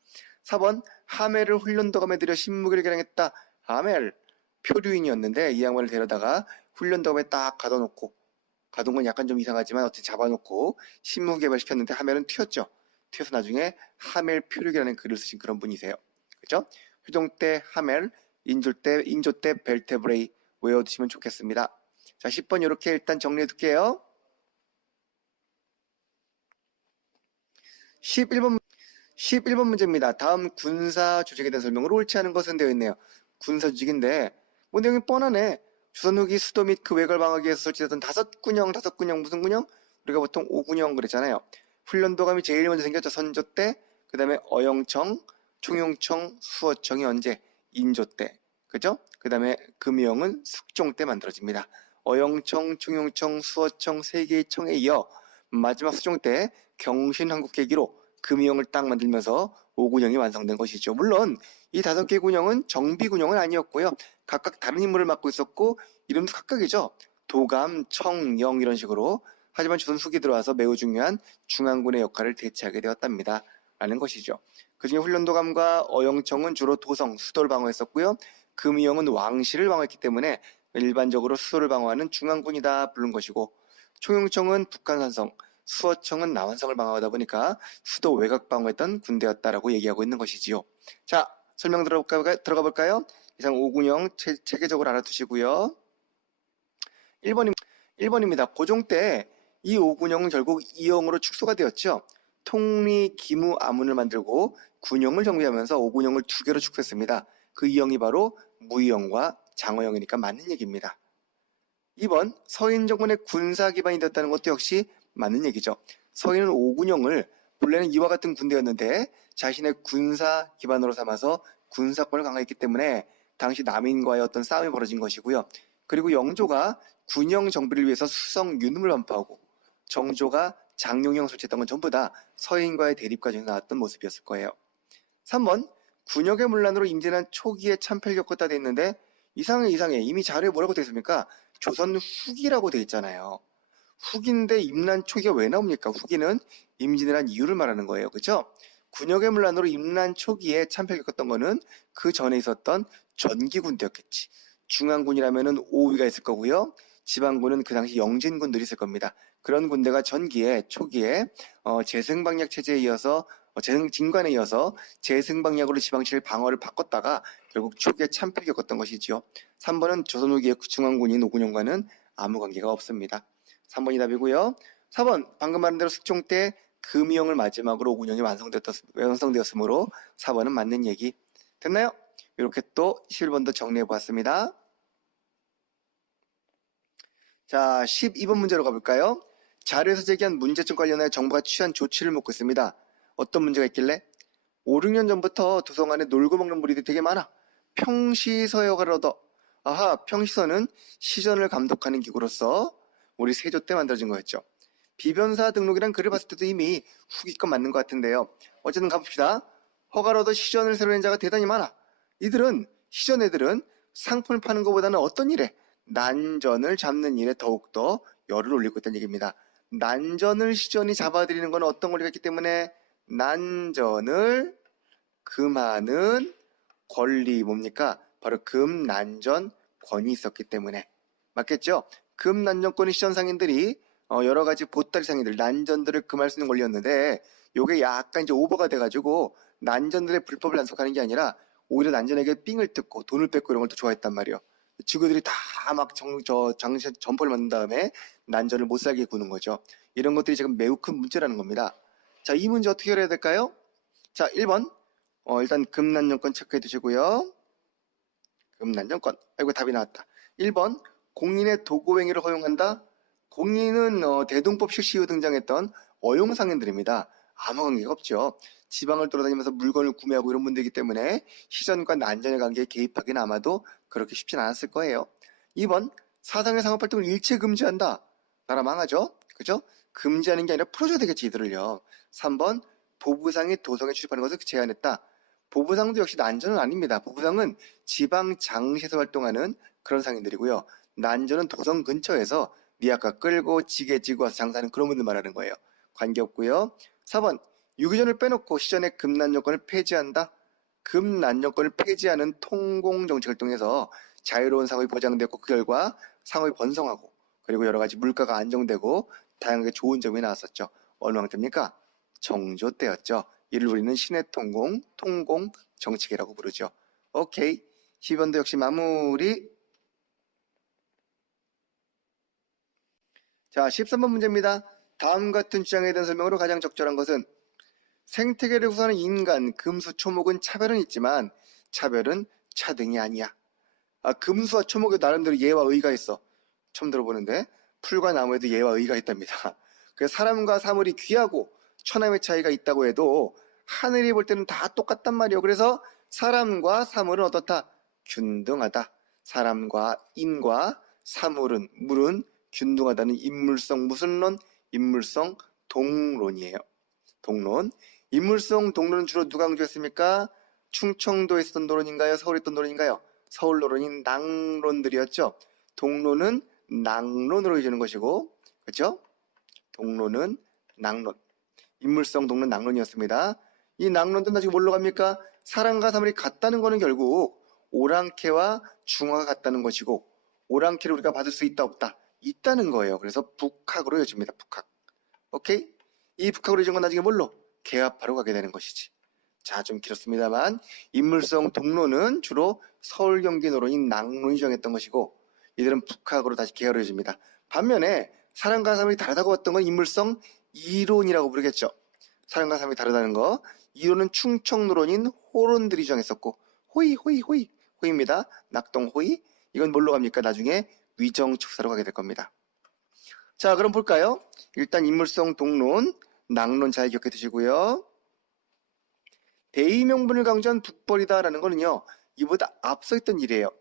4번 하멜을 훈련도감에 들여 신무기를 개량했다. 하멜 표류인이었는데 이 양반을 데려다가 훈련도감에 딱 가둬놓고 가둔 건 약간 좀 이상하지만 어떻게 잡아놓고 신무 개발시켰는데 하멜은 튀었죠. 튀어서 나중에 하멜 표류기라는 글을 쓰신 그런 분이세요. 그죠? 효종 때 하멜, 인조 때 벨테브레이 외워두시면 좋겠습니다. 자, 10번 이렇게 일단 정리해둘게요. 11번 문제입니다. 다음 군사 조직에 대한 설명으로 옳지 않은 것은 되어 있네요. 군사 조직인데 뭐 내용이 뻔하네. 조선 후기 수도 및 그 외곽을 방어하기 위해서 설치됐던 다섯 군영 무슨 군영? 우리가 보통 5군영 그랬잖아요. 훈련도감이 제일 먼저 생겼죠. 선조 때. 그 다음에 어영청, 총용청, 수어청이 언제? 인조 때. 그죠? 그 다음에 금이영은 숙종 때 만들어집니다. 어영청, 총용청, 수어청 세 개의 청에 이어 마지막 숙종 때 경신한국계기로 금이영을 딱 만들면서 5군영이 완성된 것이죠. 물론 이 5개 군영은 정비군영은 아니었고요. 각각 다른 임무를 맡고 있었고 이름도 각각이죠. 도감, 청, 영 이런 식으로. 하지만 조선 후기 들어와서 매우 중요한 중앙군의 역할을 대체하게 되었답니다. 라는 것이죠. 그중에 훈련도감과 어영청은 주로 도성, 수도를 방어했었고요. 금이영은 왕실을 방어했기 때문에 일반적으로 수도를 방어하는 중앙군이다 부른 것이고 총용청은 북한산성, 수어청은 남한성을 방어하다 보니까 수도 외곽 방어했던 군대였다라고 얘기하고 있는 것이지요. 자, 설명 들어가 볼까요? 이상 5군영 체계적으로 알아두시고요. 1번입니다. 고종 때 이 5군영은 결국 2영으로 축소가 되었죠. 통리, 기무, 아문을 만들고 군영을 정비하면서 5군영을 2개로 축소했습니다. 그 2영이 바로 무의영과 장어영이니까 맞는 얘기입니다. 2번 서인 정권의 군사 기반이 되었다는 것도 역시 맞는 얘기죠. 서인은 5군영을 본래는 이와 같은 군대였는데 자신의 군사 기반으로 삼아서 군사권을 강화했기 때문에 당시 남인과의 어떤 싸움이 벌어진 것이고요. 그리고 영조가 군영 정비를 위해서 수성 윤음을 반포하고 정조가 장용영 설치했던 건 전부 다 서인과의 대립 과정에서 나왔던 모습이었을 거예요. 3번 군역의 문란으로 임진한 초기에 참패를 겪었다 돼 있는데 이상해. 이미 자료에 뭐라고 돼 있습니까? 조선 후기라고 돼 있잖아요. 후기인데 임난 초기가 왜 나옵니까? 후기는 임진을 한 이유를 말하는 거예요. 그렇죠? 군역의 문란으로 임난 초기에 참패를 겪었던 거는 그 전에 있었던 전기군대였겠지. 중앙군이라면은 5위가 있을 거고요. 지방군은 그 당시 영진군들이 있을 겁니다. 그런 군대가 초기에 재승방약 체제에 이어서 진관에 이어서 재승방약으로 지방실 방어를 바꿨다가 결국 초기에 참패를 겪었던 것이지요. 3번은 조선 후기의 중앙군인 5군영과는 아무 관계가 없습니다. 3번이 답이고요. 4번 방금 말한 대로 숙종 때 금이영을 마지막으로 5군영이 완성되었으므로 4번은 맞는 얘기. 됐나요? 이렇게 또 11번도 정리해보았습니다. 자, 12번 문제로 가볼까요? 자료에서 제기한 문제점 관련하여 정부가 취한 조치를 묻고 있습니다. 어떤 문제가 있길래? 5, 6년 전부터 도서관에 놀고 먹는 무리들이 되게 많아. 평시서의 역할을 얻어. 아하, 평시서는 시전을 감독하는 기구로서 우리 세조 때 만들어진 거였죠. 비변사 등록이란 글을 봤을 때도 이미 후기 건 맞는 것 같은데요. 어쨌든 가봅시다. 허가를 얻어 시전을 새로 낸 자가 대단히 많아. 시전 애들은 상품을 파는 것보다는 어떤 일에? 난전을 잡는 일에 더욱더 열을 올리고 있다는 얘기입니다. 난전을 시전이 잡아들이는 건 어떤 권리가 있기 때문에 난전을 금하는 권리 뭡니까? 바로 금난전 권이 있었기 때문에 맞겠죠? 금난전권이 시전상인들이 여러 가지 보따리 상인들 난전들을 금할 수 있는 권리였는데 요게 약간 이제 오버가 돼가지고 난전들의 불법을 단속하는 게 아니라 오히려 난전에게 삥을 뜯고 돈을 뺏고 이런 걸 더 좋아했단 말이에요. 지구들이 다 막 점포를 만든 다음에 난전을 못 살게 구는 거죠. 이런 것들이 지금 매우 큰 문제라는 겁니다. 자, 이 문제 어떻게 해결해야 될까요? 자, 1번. 일단 금난정권 체크해 두시고요. 금난정권. 아이고, 답이 나왔다. 1번. 공인의 도구행위를 허용한다. 공인은 대동법 실시 후 등장했던 어용상인들입니다. 아무 관계가 없죠. 지방을 돌아다니면서 물건을 구매하고 이런 분들이기 때문에 시전과 난전의 관계에 개입하기는 아마도 그렇게 쉽진 않았을 거예요. 2번. 사상의 상업활동을 일체 금지한다. 나라 망하죠? 그죠? 금지하는 게 아니라 풀어줘야 되겠지, 이들을요. 3번. 보부상이 도성에 출입하는 것을 제한했다. 보부상도 역시 난전은 아닙니다. 보부상은 지방 장시에서 활동하는 그런 상인들이고요. 난전은 도성 근처에서 미약가 끌고 지게 지고 와서 장사하는 그런 분들 말하는 거예요. 관계없고요. 4번. 유기전을 빼놓고 시전의 금난정권을 폐지한다. 금난정권을 폐지하는 통공정책을 통해서 자유로운 상업이 보장되고 그 결과 상업이 번성하고 그리고 여러 가지 물가가 안정되고 다양하게 좋은 점이 나왔었죠. 어느 황태입니까? 정조 때였죠. 이를 우리는 신의 통공 정책이라고 부르죠. 오케이. 10번도 역시 마무리. 자, 13번 문제입니다. 다음 같은 주장에 대한 설명으로 가장 적절한 것은 생태계를 구성하는 인간, 금수, 초목은 차별은 있지만 차별은 차등이 아니야. 금수와 초목에 나름대로 예와 의가 있어. 처음 들어보는데 풀과 나무에도 예와 의가 있답니다. 그래서 사람과 사물이 귀하고 천함의 차이가 있다고 해도 하늘이 볼 때는 다 똑같단 말이에요. 그래서 사람과 사물은 어떻다? 균등하다. 사람과 인과 사물은 물은 균등하다는 인물성 무슨 론? 인물성 동론이에요. 동론. 인물성 동론은 주로 누가 강조했습니까? 충청도에 있었던 노론인가요? 서울에 있던 노론인가요? 서울 노론인 낭론들이었죠. 동론은 낭론으로 이어지는 것이고, 그렇죠? 동론은 낭론. 인물성 동론 낭론이었습니다. 이 낭론도 나중에 뭘로 갑니까? 사람과 사물이 같다는 것은 결국 오랑캐와 중화가 같다는 것이고, 오랑캐를 우리가 받을 수 있다 없다? 있다는 거예요. 그래서 북학으로 이어집니다. 북학. 오케이? 이 북학으로 이어진 건 나중에 뭘로? 개합하러 가게 되는 것이지. 자, 좀 길었습니다만 인물성 동론은 주로 서울 경기 노론인 낭론이 정했던 것이고 이들은 북학으로 다시 개화해집니다. 반면에 사람과 사람이 다르다고 봤던 건 인물성 이론이라고 부르겠죠. 사람과 사람이 다르다는 거. 이론은 충청 노론인 호론들이 정했었고 호이입니다. 낙동 호이. 이건 뭘로 갑니까? 나중에 위정 축사로 가게 될 겁니다. 자, 그럼 볼까요? 일단 인물성 동론, 낭론 잘 기억해 두시고요. 대의명분을 강조한 북벌이다라는 거는요. 이보다 앞서 있던 일이에요.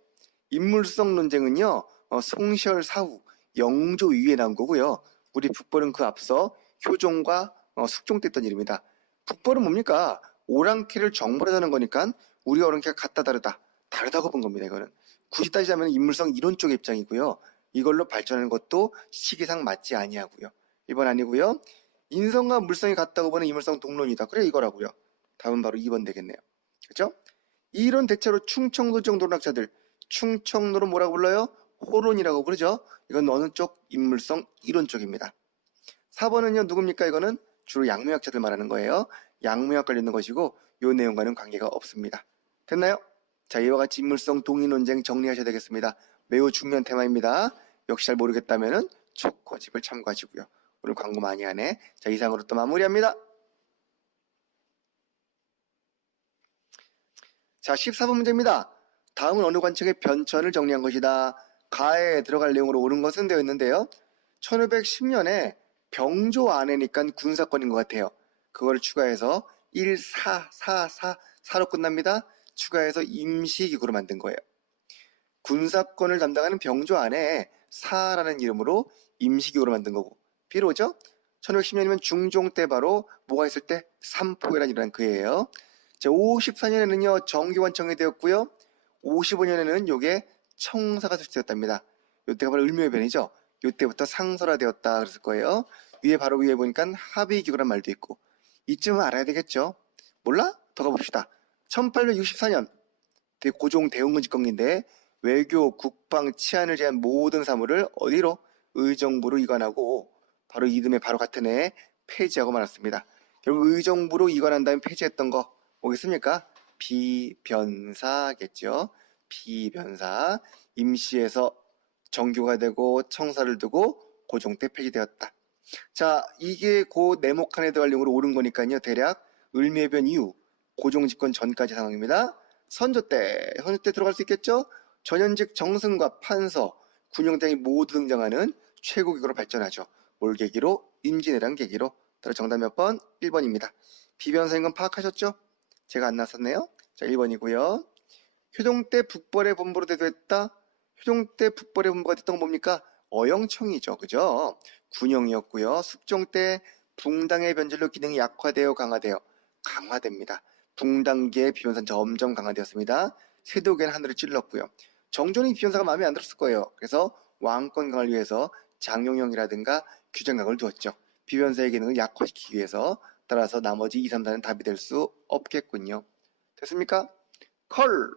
인물성 논쟁은요. 송시열 사후, 영조 이후에 나온 거고요. 우리 북벌은 그 앞서 효종과 숙종 때 했던 일입니다. 북벌은 뭡니까? 오랑캐를 정벌하자는 거니까 우리 오랑캐가 같다 다르다. 다르다고 본 겁니다. 이거는. 굳이 따지자면 인물성 이론 쪽의 입장이고요. 이걸로 발전하는 것도 시기상 맞지 아니하고요. 1번 아니고요. 인성과 물성이 같다고 보는 인물성 동론이다. 그래 이거라고요. 답은 바로 2번 되겠네요. 그렇죠? 이론 대체로 충청도 쪽 노론학자들, 충청도로 뭐라고 불러요? 호론이라고 부르죠. 이건 어느 쪽? 인물성 이론 쪽입니다. 4번은요 누굽니까? 이거는 주로 양묘학자들 말하는 거예요. 양묘학 관련된 것이고 이 내용과는 관계가 없습니다. 됐나요? 자, 이와 같이 인물성 동의 논쟁 정리하셔야 되겠습니다. 매우 중요한 테마입니다. 역시 잘 모르겠다면은 초코집을 참고하시고요. 오늘 광고 많이 하네. 자, 이상으로 또 마무리합니다. 자, 14번 문제입니다. 다음은 어느 관청의 변천을 정리한 것이다. 가에 들어갈 내용으로 옳은 것은 되어 있는데요. 1510년에 병조 안에니까 군사권인 것 같아요. 그거를 추가해서 1444로 끝납니다. 추가해서 임시기구로 만든 거예요. 군사권을 담당하는 병조 안에 사라는 이름으로 임시기구로 만든 거고 비로죠? 1510년이면 중종 때 바로 뭐가 있을 때? 삼포회란이 일어난 그해예요. 자, 54년에는요 정기관청이 되었고요. 55년에는 요게 청사가 설치되었답니다. 요때가 바로 을묘해변이죠. 요때부터 상설화되었다 그랬을 거예요. 바로 위에 보니까 합의기구란 말도 있고 이쯤은 알아야 되겠죠. 몰라? 더 가봅시다. 1864년 고종 대웅군 집권기인데 외교, 국방, 치안을 제한 모든 사무를 어디로? 의정부로 이관하고 바로 이듬해 바로 같은 해에 폐지하고 말았습니다. 결국 의정부로 이관한 다음에 폐지했던 거 뭐겠습니까? 비변사겠죠. 비변사. 임시에서 정교가 되고 청사를 두고 고종 때 폐지되었다. 자, 이게 고 네모칸에 들어갈 용으로 옳은 거니까요. 대략 을미해변 이후 고종 집권 전까지 상황입니다. 선조 때 들어갈 수 있겠죠? 전현직 정승과 판서, 군용 등이 모두 등장하는 최고기구로 발전하죠. 뭘 계기로? 임진왜란 계기로. 따라 정답 몇 번? 1번입니다. 비변사인 건 파악하셨죠? 제가 안 나섰네요. 자, 1번이고요. 효종 때 북벌의 본부로 대도했다. 효종 때 북벌의 본부가 됐던 건 뭡니까? 어영청이죠. 그죠? 군영이었고요. 숙종 때 붕당의 변질로 기능이 약화되어 강화됩니다. 붕당계의 비변사는 점점 강화되었습니다. 세독에는 하늘을 찔렀고요. 정조는 비변사가 마음에 안 들었을 거예요. 그래서 왕권 강화를 위해서 장용영이라든가 규정각을 두었죠. 비변사의 기능을 약화시키기 위해서. 따라서 나머지 2, 3, 4는 답이 될 수 없겠군요. 됐습니까? 컬!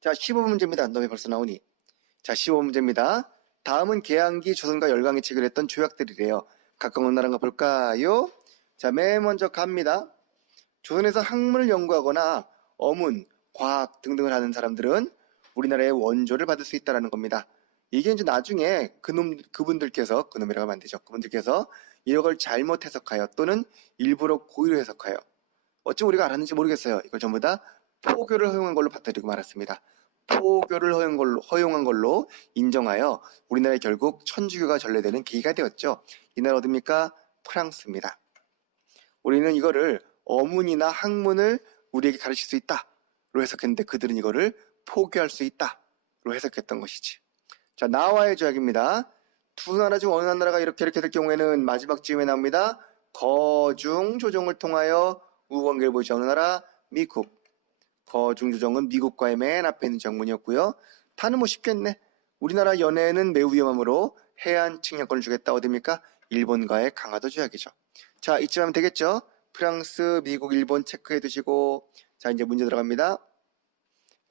자, 15문제입니다. 너 왜 벌써 나오니? 자, 15문제입니다. 다음은 개항기 조선과 열강이 체결했던 조약들이래요. 각각 어느 나라인가 볼까요? 자, 맨 먼저 갑니다. 조선에서 학문을 연구하거나 어문, 과학 등등을 하는 사람들은 우리나라의 원조를 받을 수 있다는 겁니다. 이게 이제 나중에 그분들께서, 그놈이라고 하면 안 되죠. 그분들께서 이걸 잘못 해석하여 또는 일부러 고의로 해석하여 어찌 우리가 알았는지 모르겠어요. 이걸 전부 다 포교를 허용한 걸로 받아들이고 말았습니다. 포교를 허용한 걸로 인정하여 우리나라에 결국 천주교가 전래되는 계기가 되었죠. 이 나라 어디입니까? 프랑스입니다. 우리는 이거를 어문이나 학문을 우리에게 가르칠 수 있다로 해석했는데 그들은 이거를 포교할 수 있다로 해석했던 것이지. 자, 나와의 조약입니다. 두 나라 중 어느 나라가 이렇게 될 경우에는 마지막 즈음에 나옵니다. 거중 조정을 통하여 우관계를 보이지 어느 나라? 미국. 거중 조정은 미국과의 맨 앞에 있는 정문이었고요. 다는 뭐 쉽겠네. 우리나라 연해는 매우 위험하므로 해안 측량권을 주겠다. 어디입니까? 일본과의 강화도 조약이죠. 자, 이쯤 하면 되겠죠? 프랑스, 미국, 일본 체크해 두시고. 자, 이제 문제 들어갑니다.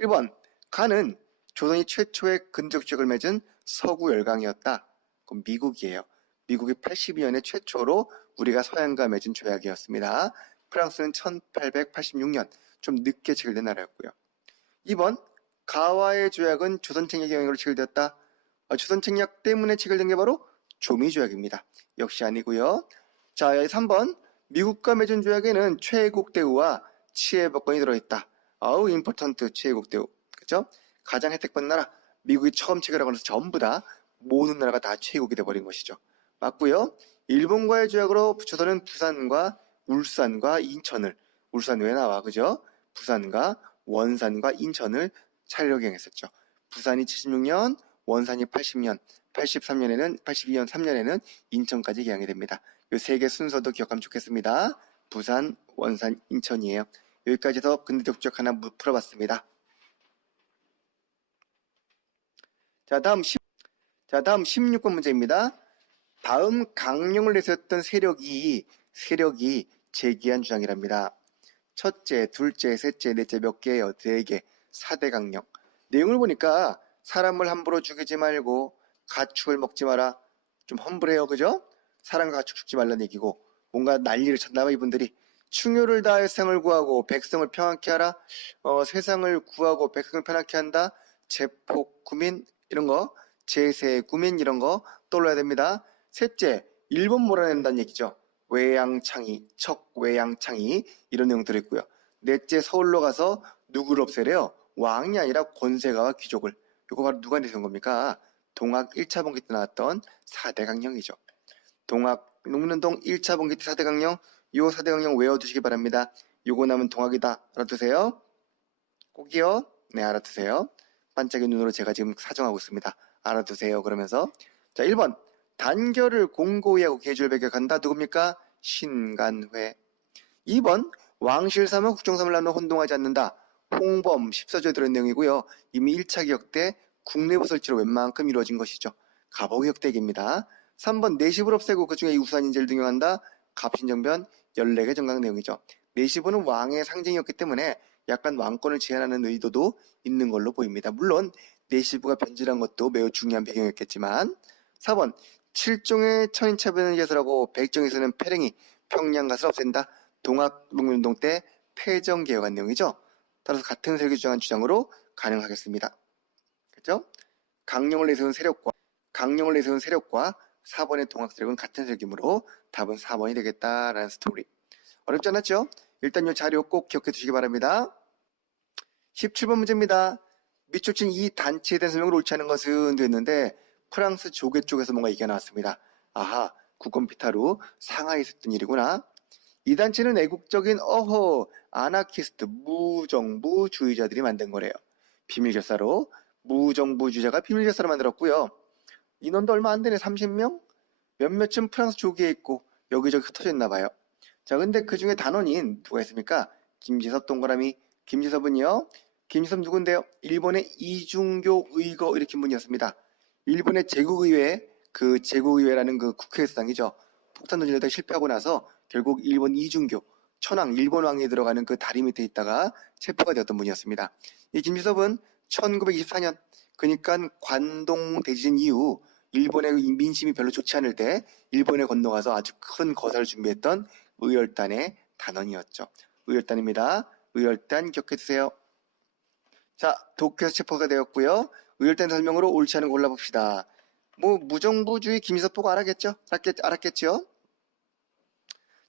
1번. 간은 조선이 최초의 근적 조약을 맺은 서구 열강이었다. 그럼 미국이에요. 미국이 82년에 최초로 우리가 서양과 맺은 조약이었습니다. 프랑스는 1886년, 좀 늦게 체결된 나라였고요. 2번. 가와의 조약은 조선책략의 영향으로 체결되었다. 조선책략 때문에 체결된 게 바로 조미조약입니다. 역시 아니고요. 자, 3번. 미국과 맺은 조약에는 최애국 대우와 치해법권이 들어있다. 아우, 임포턴트 최애국 대우. 그죠? 가장 혜택받는 나라. 미국이 처음 체결하고 나서 전부 다 모든 나라가 다 최애국이 돼버린 것이죠. 맞고요. 일본과의 조약으로 조선은 부산과 울산과 인천을, 울산 왜 나와? 그죠? 부산과 원산과 인천을 차례경했었죠. 부산이 76년, 원산이 80년, 83년에는 82년 3년에는 인천까지 개항이 됩니다. 이 세 개 순서도 기억하면 좋겠습니다. 부산, 원산, 인천이에요. 여기까지 해서 근대적 조약 하나 풀어봤습니다. 자, 다음 16번 문제입니다. 다음 강령을 내세웠던 세력이 제기한 주장이랍니다. 첫째, 둘째, 셋째, 넷째 몇 개예요? 4개. 4대 강령. 내용을 보니까 사람을 함부로 죽이지 말고 가축을 먹지 마라. 좀 험불해요. 그죠? 사람과 가축 죽지 말라는 얘기고 뭔가 난리를 쳤나 봐 이분들이. 충효를 다해 세상을 구하고 백성을 평안케 하라. 세상을 구하고 백성을 평안케 한다. 제폭, 구민 이런 거, 제세, 구민 이런 거 떠올려야 됩니다. 셋째, 일본 몰아낸다는 얘기죠. 외양창이, 척외양창이 이런 내용 들어있고요. 넷째, 서울로 가서 누구를 없애래요? 왕이 아니라 권세가와 귀족을. 이거 바로 누가 내세운 겁니까? 동학 1차 봉기 때 나왔던 4대 강령이죠. 동학 농민운동 1차 봉기 때 4대 강령, 요 4대 강령 외워두시기 바랍니다. 요거 나면 동학이다. 알아두세요. 꼭이요. 네, 알아두세요. 반짝이 눈으로 제가 지금 사정하고 있습니다. 알아두세요. 그러면서 자, 1번 단결을 공고히 하고 계주를 배격한다. 누굽니까? 신간회. 2번 왕실삼은 국정삼을 나누어 혼동하지 않는다. 홍범 14조에 들어있는 내용이고요. 이미 1차 개혁 때 국내부 설치로 웬만큼 이루어진 것이죠. 갑오개혁대기입니다. 3번 내십을 없애고 그 중에 우수한인재를 등용한다. 갑신정변 14개 정강 내용이죠. 내십은 왕의 상징이었기 때문에 약간 왕권을 제한하는 의도도 있는 걸로 보입니다. 물론 내시부가 변질한 것도 매우 중요한 배경이었겠지만 4번 7종의 천인차변을 개설하고 백종에서는 패랭이 평양가스를 없앤다. 동학농민운동 때 패정개혁한 내용이죠. 따라서 같은 세력이 주장한 주장으로 가능하겠습니다. 그렇죠? 강령을 내세운 세력과 4번의 동학세력은 같은 세력이므로 답은 4번이 되겠다라는 스토리. 어렵지 않았죠? 일단 이 자료 꼭 기억해 두시기 바랍니다. 17번 문제입니다. 밑줄 친 이 단체에 대한 설명을 옳지 않은 것은 됐는데 프랑스 조계 쪽에서 뭔가 얘기가 나왔습니다. 아하, 국건 피타루 상하이에 있었던 일이구나. 이 단체는 애국적인 아나키스트 무정부주의자들이 만든 거래요. 비밀결사로 무정부주의자가 비밀결사로 만들었고요. 인원도 얼마 안 되네. 30명? 몇몇은 프랑스 조계에 있고 여기저기 흩어져 있나 봐요. 자, 근데 그 중에 단원인 누가 있습니까? 김지섭 동그라미. 김지섭은요? 김지섭 누군데요? 일본의 이중교 의거 일으킨 분이었습니다. 일본의 제국의회라는 그 국회의사당이죠. 폭탄 던지려다 실패하고 나서 결국 일본 이중교, 천황, 일본 왕이 들어가는 그 다리 밑에 있다가 체포가 되었던 분이었습니다. 이 김지섭은 1924년, 그러니까 관동 대지진 이후 일본의 민심이 별로 좋지 않을 때 일본에 건너가서 아주 큰 거사를 준비했던 의열단의 단원이었죠. 의열단입니다. 의열단 기억해두세요. 자, 도쿄에서 체포가 되었고요. 의열단 설명으로 옳지 않은 거 골라봅시다. 무정부주의 김지섭 보고 알았겠죠? 알았겠죠?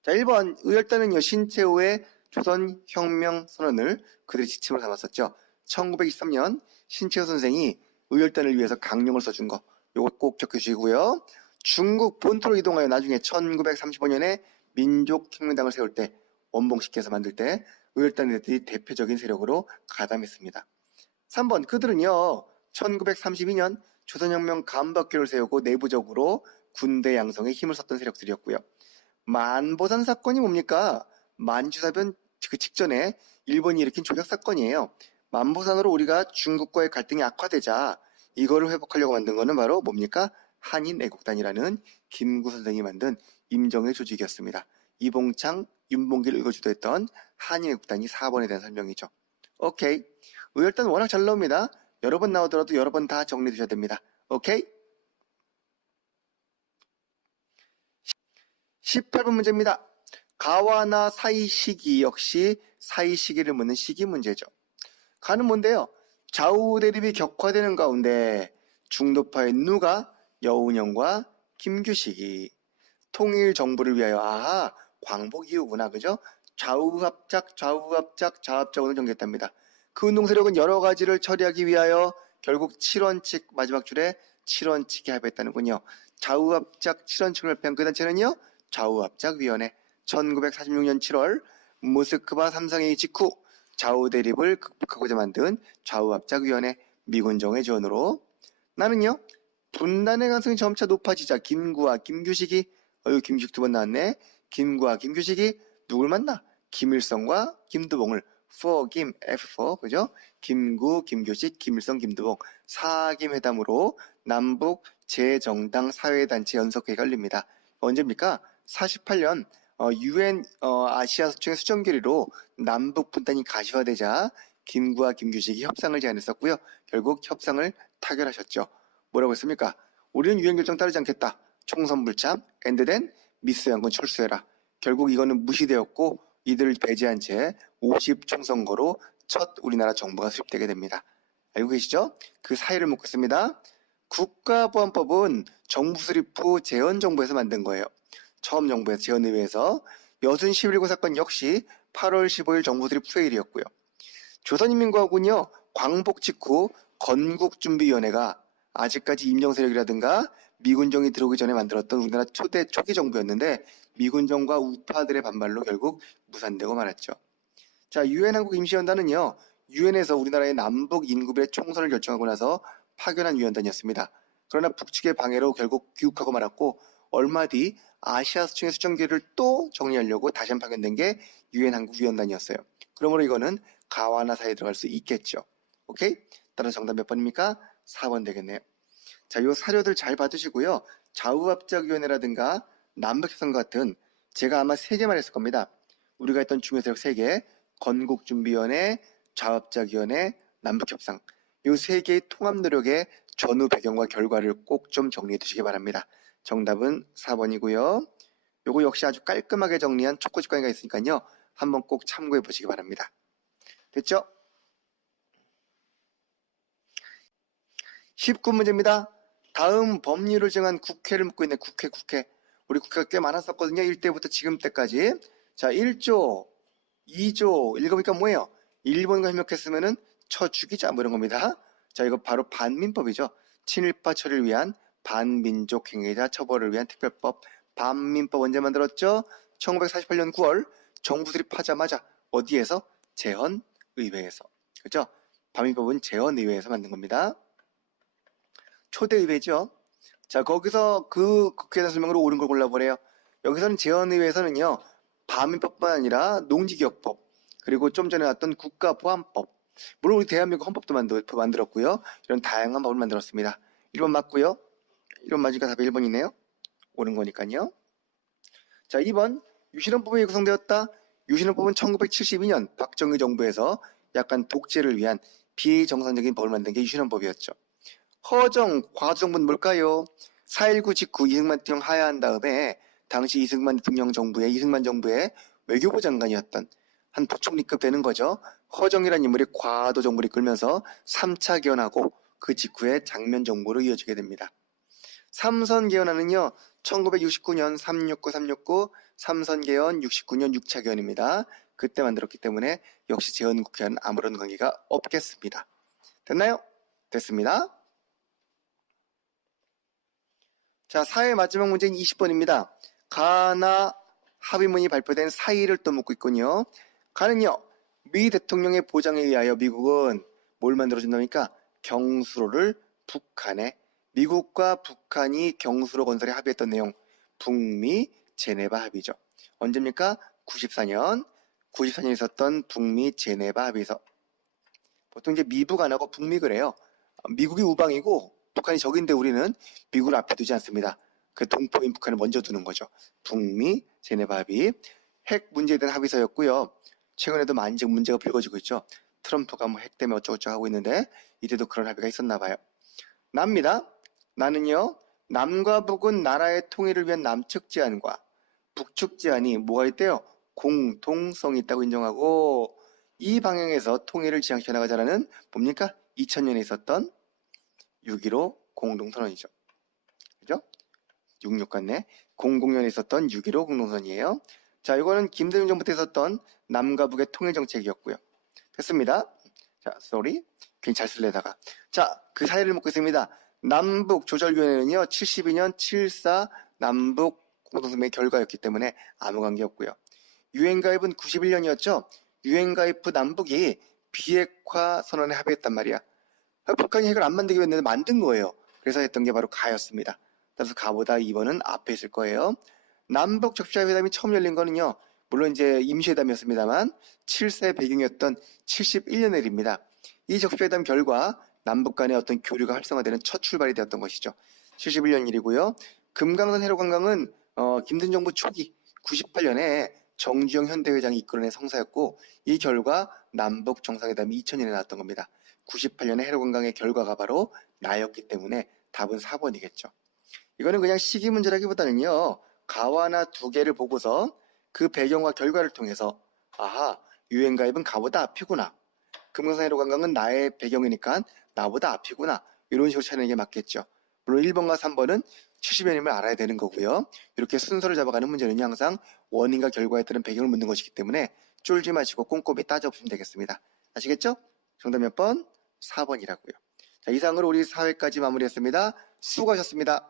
자, 1번 의열단은요, 신채호의 조선혁명 선언을 그들의 지침으로 삼았었죠. 1923년 신채호 선생이 의열단을 위해서 강령을 써준 거, 요거 꼭 기억해 주시고요. 중국 본토로 이동하여 나중에 1935년에 민족혁명당을 세울 때, 원봉식해서 만들 때 의열단들이 대표적인 세력으로 가담했습니다. 3번 그들은요, 1932년 조선혁명 간박교를 세우고 내부적으로 군대 양성에 힘을 썼던 세력들이었고요. 만보산 사건이 뭡니까? 만주사변 그 직전에 일본이 일으킨 조약 사건이에요. 만보산으로 우리가 중국과의 갈등이 악화되자 이거를 회복하려고 만든 거는 바로 뭡니까? 한인애국단이라는 김구 선생이 만든 임정의 조직이었습니다. 이봉창, 윤봉길 의거 주도했던 한인애국단이 4번에 대한 설명이죠. 오케이. 의열단 워낙 잘 나옵니다. 여러 번 나오더라도 여러 번 다 정리해 두셔야 됩니다. 오케이? 18번 문제입니다. 가와나 사이시기 역시 사이시기를 묻는 시기 문제죠. 가는 뭔데요? 좌우 대립이 격화되는 가운데 중도파의 누가 여운형과 김규식이 통일 정부를 위하여 광복 이후구나, 그죠? 좌우합작 좌합작으로 전개했답니다. 그 운동 세력은 여러 가지를 처리하기 위하여 결국 7원칙 마지막 줄에 7원칙에 합의했다는군요. 좌우합작 7원칙을 발표한 그 단체는요, 좌우합작위원회. 1946년 7월 모스크바 삼상회의 직후 좌우 대립을 극복하고자 만든 좌우합작위원회, 미군정의 지원으로. 나는요, 분단의 가능성이 점차 높아지자 김구와 김규식이, 김규식 2번 나왔네. 김구와 김규식이 누굴 만나? 김일성과 김두봉을, 김 F4, 그죠? 김구, 김규식, 김일성, 김두봉 4김 회담으로 남북 재정당 사회단체 연석회의가 열립니다. 언제입니까? 48년 UN 아시아 소총의 수정결의로 남북 분단이 가시화되자 김구와 김규식이 협상을 제안했었고요. 결국 협상을 타결하셨죠. 뭐라고 했습니까? 우리는 UN 결정 따르지 않겠다. 총선 불참, 엔드된 미스 양군 철수해라. 결국 이거는 무시되었고 이들을 배제한 채 50총선거로 첫 우리나라 정부가 수립되게 됩니다. 알고 계시죠? 그 사이를 묻겠습니다. 국가보안법은 정부 수립 후 재헌정부에서 만든 거예요. 처음 정부에서 재헌의회에서 여순 11구 사건 역시 8월 15일 정부 수립 후의 일이었고요. 조선인민공화국은요, 광복 직후 건국준비위원회가 아직까지 임정세력이라든가 미군정이 들어오기 전에 만들었던 우리나라 초기 정부였는데 미군정과 우파들의 반발로 결국 무산되고 말았죠. 자, 유엔 한국 임시위원단은요, 유엔에서 우리나라의 남북 인구별 총선을 결정하고 나서 파견한 위원단이었습니다. 그러나 북측의 방해로 결국 귀국하고 말았고 얼마 뒤 아시아 수청의 수정기를 또 정리하려고 다시 한번 파견된 게 유엔 한국 위원단이었어요. 그러므로 이거는 가와나 사이에 들어갈 수 있겠죠. 오케이? 따라서 정답 몇 번입니까? 4번 되겠네요. 자, 이 사료들 잘 봐두시고요. 좌우합작위원회라든가 남북협상 같은 제가 아마 3개만 했을 겁니다. 우리가 했던 중요 세력 3개, 건국준비위원회, 좌우합작위원회, 남북협상. 이 3개의 통합 노력의 전후 배경과 결과를 꼭 좀 정리해 두시기 바랍니다. 정답은 4번이고요. 요거 역시 아주 깔끔하게 정리한 촉구직관계가 있으니까요. 한번 꼭 참고해 보시기 바랍니다. 됐죠? 19문제입니다. 다음 법률을 정한 국회를 묻고 있는 국회. 우리 국회가 꽤 많았었거든요. 1대부터 지금 때까지. 자, 1조, 2조 읽어보니까 뭐예요? 일본과 협력했으면은 쳐 죽이자 뭐 이런 겁니다. 자, 이거 바로 반민법이죠. 친일파 처리를 위한 반민족 행위자 처벌을 위한 특별법 반민법 언제 만들었죠? 1948년 9월 정부 수립하자마자 어디에서? 재헌의회에서. 그죠? 반민법은 재헌의회에서 만든 겁니다. 초대의회죠. 자, 거기서 그 국회의원 설명으로 옳은 걸 골라보래요. 여기서는 재헌의회에서는요, 반민법뿐만 아니라 농지기억법, 그리고 좀 전에 나왔던 국가보안법, 물론 우리 대한민국 헌법도 만들었고요. 이런 다양한 법을 만들었습니다. 1번 맞고요. 1번 맞으니까 답이 1번이네요. 옳은 거니까요. 자, 2번 유신헌법이 구성되었다. 유신헌법은 1972년 박정희 정부에서 약간 독재를 위한 비정상적인 법을 만든 게 유신헌법이었죠. 허정, 과정은 뭘까요? 4.19 직후 이승만 대통령 하야한 다음에 당시 이승만 정부의 외교부 장관이었던 한 부총리급 되는 거죠. 허정이라는 인물이 과도 정부를 이끌면서 3차 개헌하고 그 직후에 장면 정부로 이어지게 됩니다. 삼선 개헌안은요. 1969년 369, 삼선 개헌 69년 6차 개헌입니다. 그때 만들었기 때문에 역시 재헌국회와는 아무런 관계가 없겠습니다. 됐나요? 됐습니다. 자, 사회 마지막 문제는 20번입니다. 가나 합의문이 발표된 사의를 또 묻고 있군요. 가는요, 미 대통령의 보장에 의하여 미국은 뭘 만들어준답니까? 경수로를 북한에, 미국과 북한이 경수로 건설에 합의했던 내용, 북미 제네바 합의죠. 언제입니까? 94년. 94년에 있었던 북미 제네바 합의서. 보통 이제 미북 안 하고 북미 그래요. 미국이 우방이고 북한이 적인데 우리는 미국을 앞에 두지 않습니다. 그 동포인 북한을 먼저 두는 거죠. 북미 제네바 합의. 핵 문제에 대한 합의서였고요. 최근에도 많이 지금 문제가 불거지고 있죠. 트럼프가 뭐 핵 때문에 어쩌고저쩌고 하고 있는데 이때도 그런 합의가 있었나 봐요. 남입니다. 나는요. 남과 북은 나라의 통일을 위한 남측 제안과 북측 제안이 뭐가 있대요? 공통성이 있다고 인정하고 이 방향에서 통일을 지향시켜 나가자라는 뭡니까? 2000년에 있었던 6.15 공동선언이죠. 그죠? 66 같네. 00년에 있었던 6.15 공동선언이에요. 자, 이거는 김대중 정부 때 있었던 남과 북의 통일 정책이었고요. 됐습니다. 자, sorry. 괜히 잘 쓸래다가. 자, 그 사이를 묻고 있습니다. 남북 조절위원회는요, 72년 7.4 남북 공동선언의 결과였기 때문에 아무 관계 없고요. 유엔가입은 91년이었죠. 유엔가입 후 남북이 비핵화 선언에 합의했단 말이야. 북한이 핵을 안 만들기로 했는데 만든 거예요. 그래서 했던 게 바로 가였습니다. 따라서 가보다 2번은 앞에 있을 거예요. 남북 적시회담이 처음 열린 거는요. 물론 이제 임시회담이었습니다만 7세 배경이었던 71년의 일입니다. 이 적시회담 결과 남북 간의 어떤 교류가 활성화되는 첫 출발이 되었던 것이죠. 71년 일이고요. 금강산 해로 관광은 김대중 정부 초기 98년에 정주영 현대회장이 이끌어낸 성사였고 이 결과 남북 정상회담이 2000년에 나왔던 겁니다. 98년에 해로관광의 결과가 바로 나였기 때문에 답은 4번이겠죠. 이거는 그냥 시기 문제라기보다는요. 가와나 두 개를 보고서 그 배경과 결과를 통해서 아하, 유엔가입은 가보다 앞이구나. 금강산 해로관광은 나의 배경이니까 나보다 앞이구나. 이런 식으로 찾는 게 맞겠죠. 물론 1번과 3번은 70년임을 알아야 되는 거고요. 이렇게 순서를 잡아가는 문제는 항상 원인과 결과에 따른 배경을 묻는 것이기 때문에 쫄지 마시고 꼼꼼히 따져보시면 되겠습니다. 아시겠죠? 정답 몇 번? 4번이라고요. 자, 이상으로 우리 4회까지 마무리했습니다. 수고하셨습니다.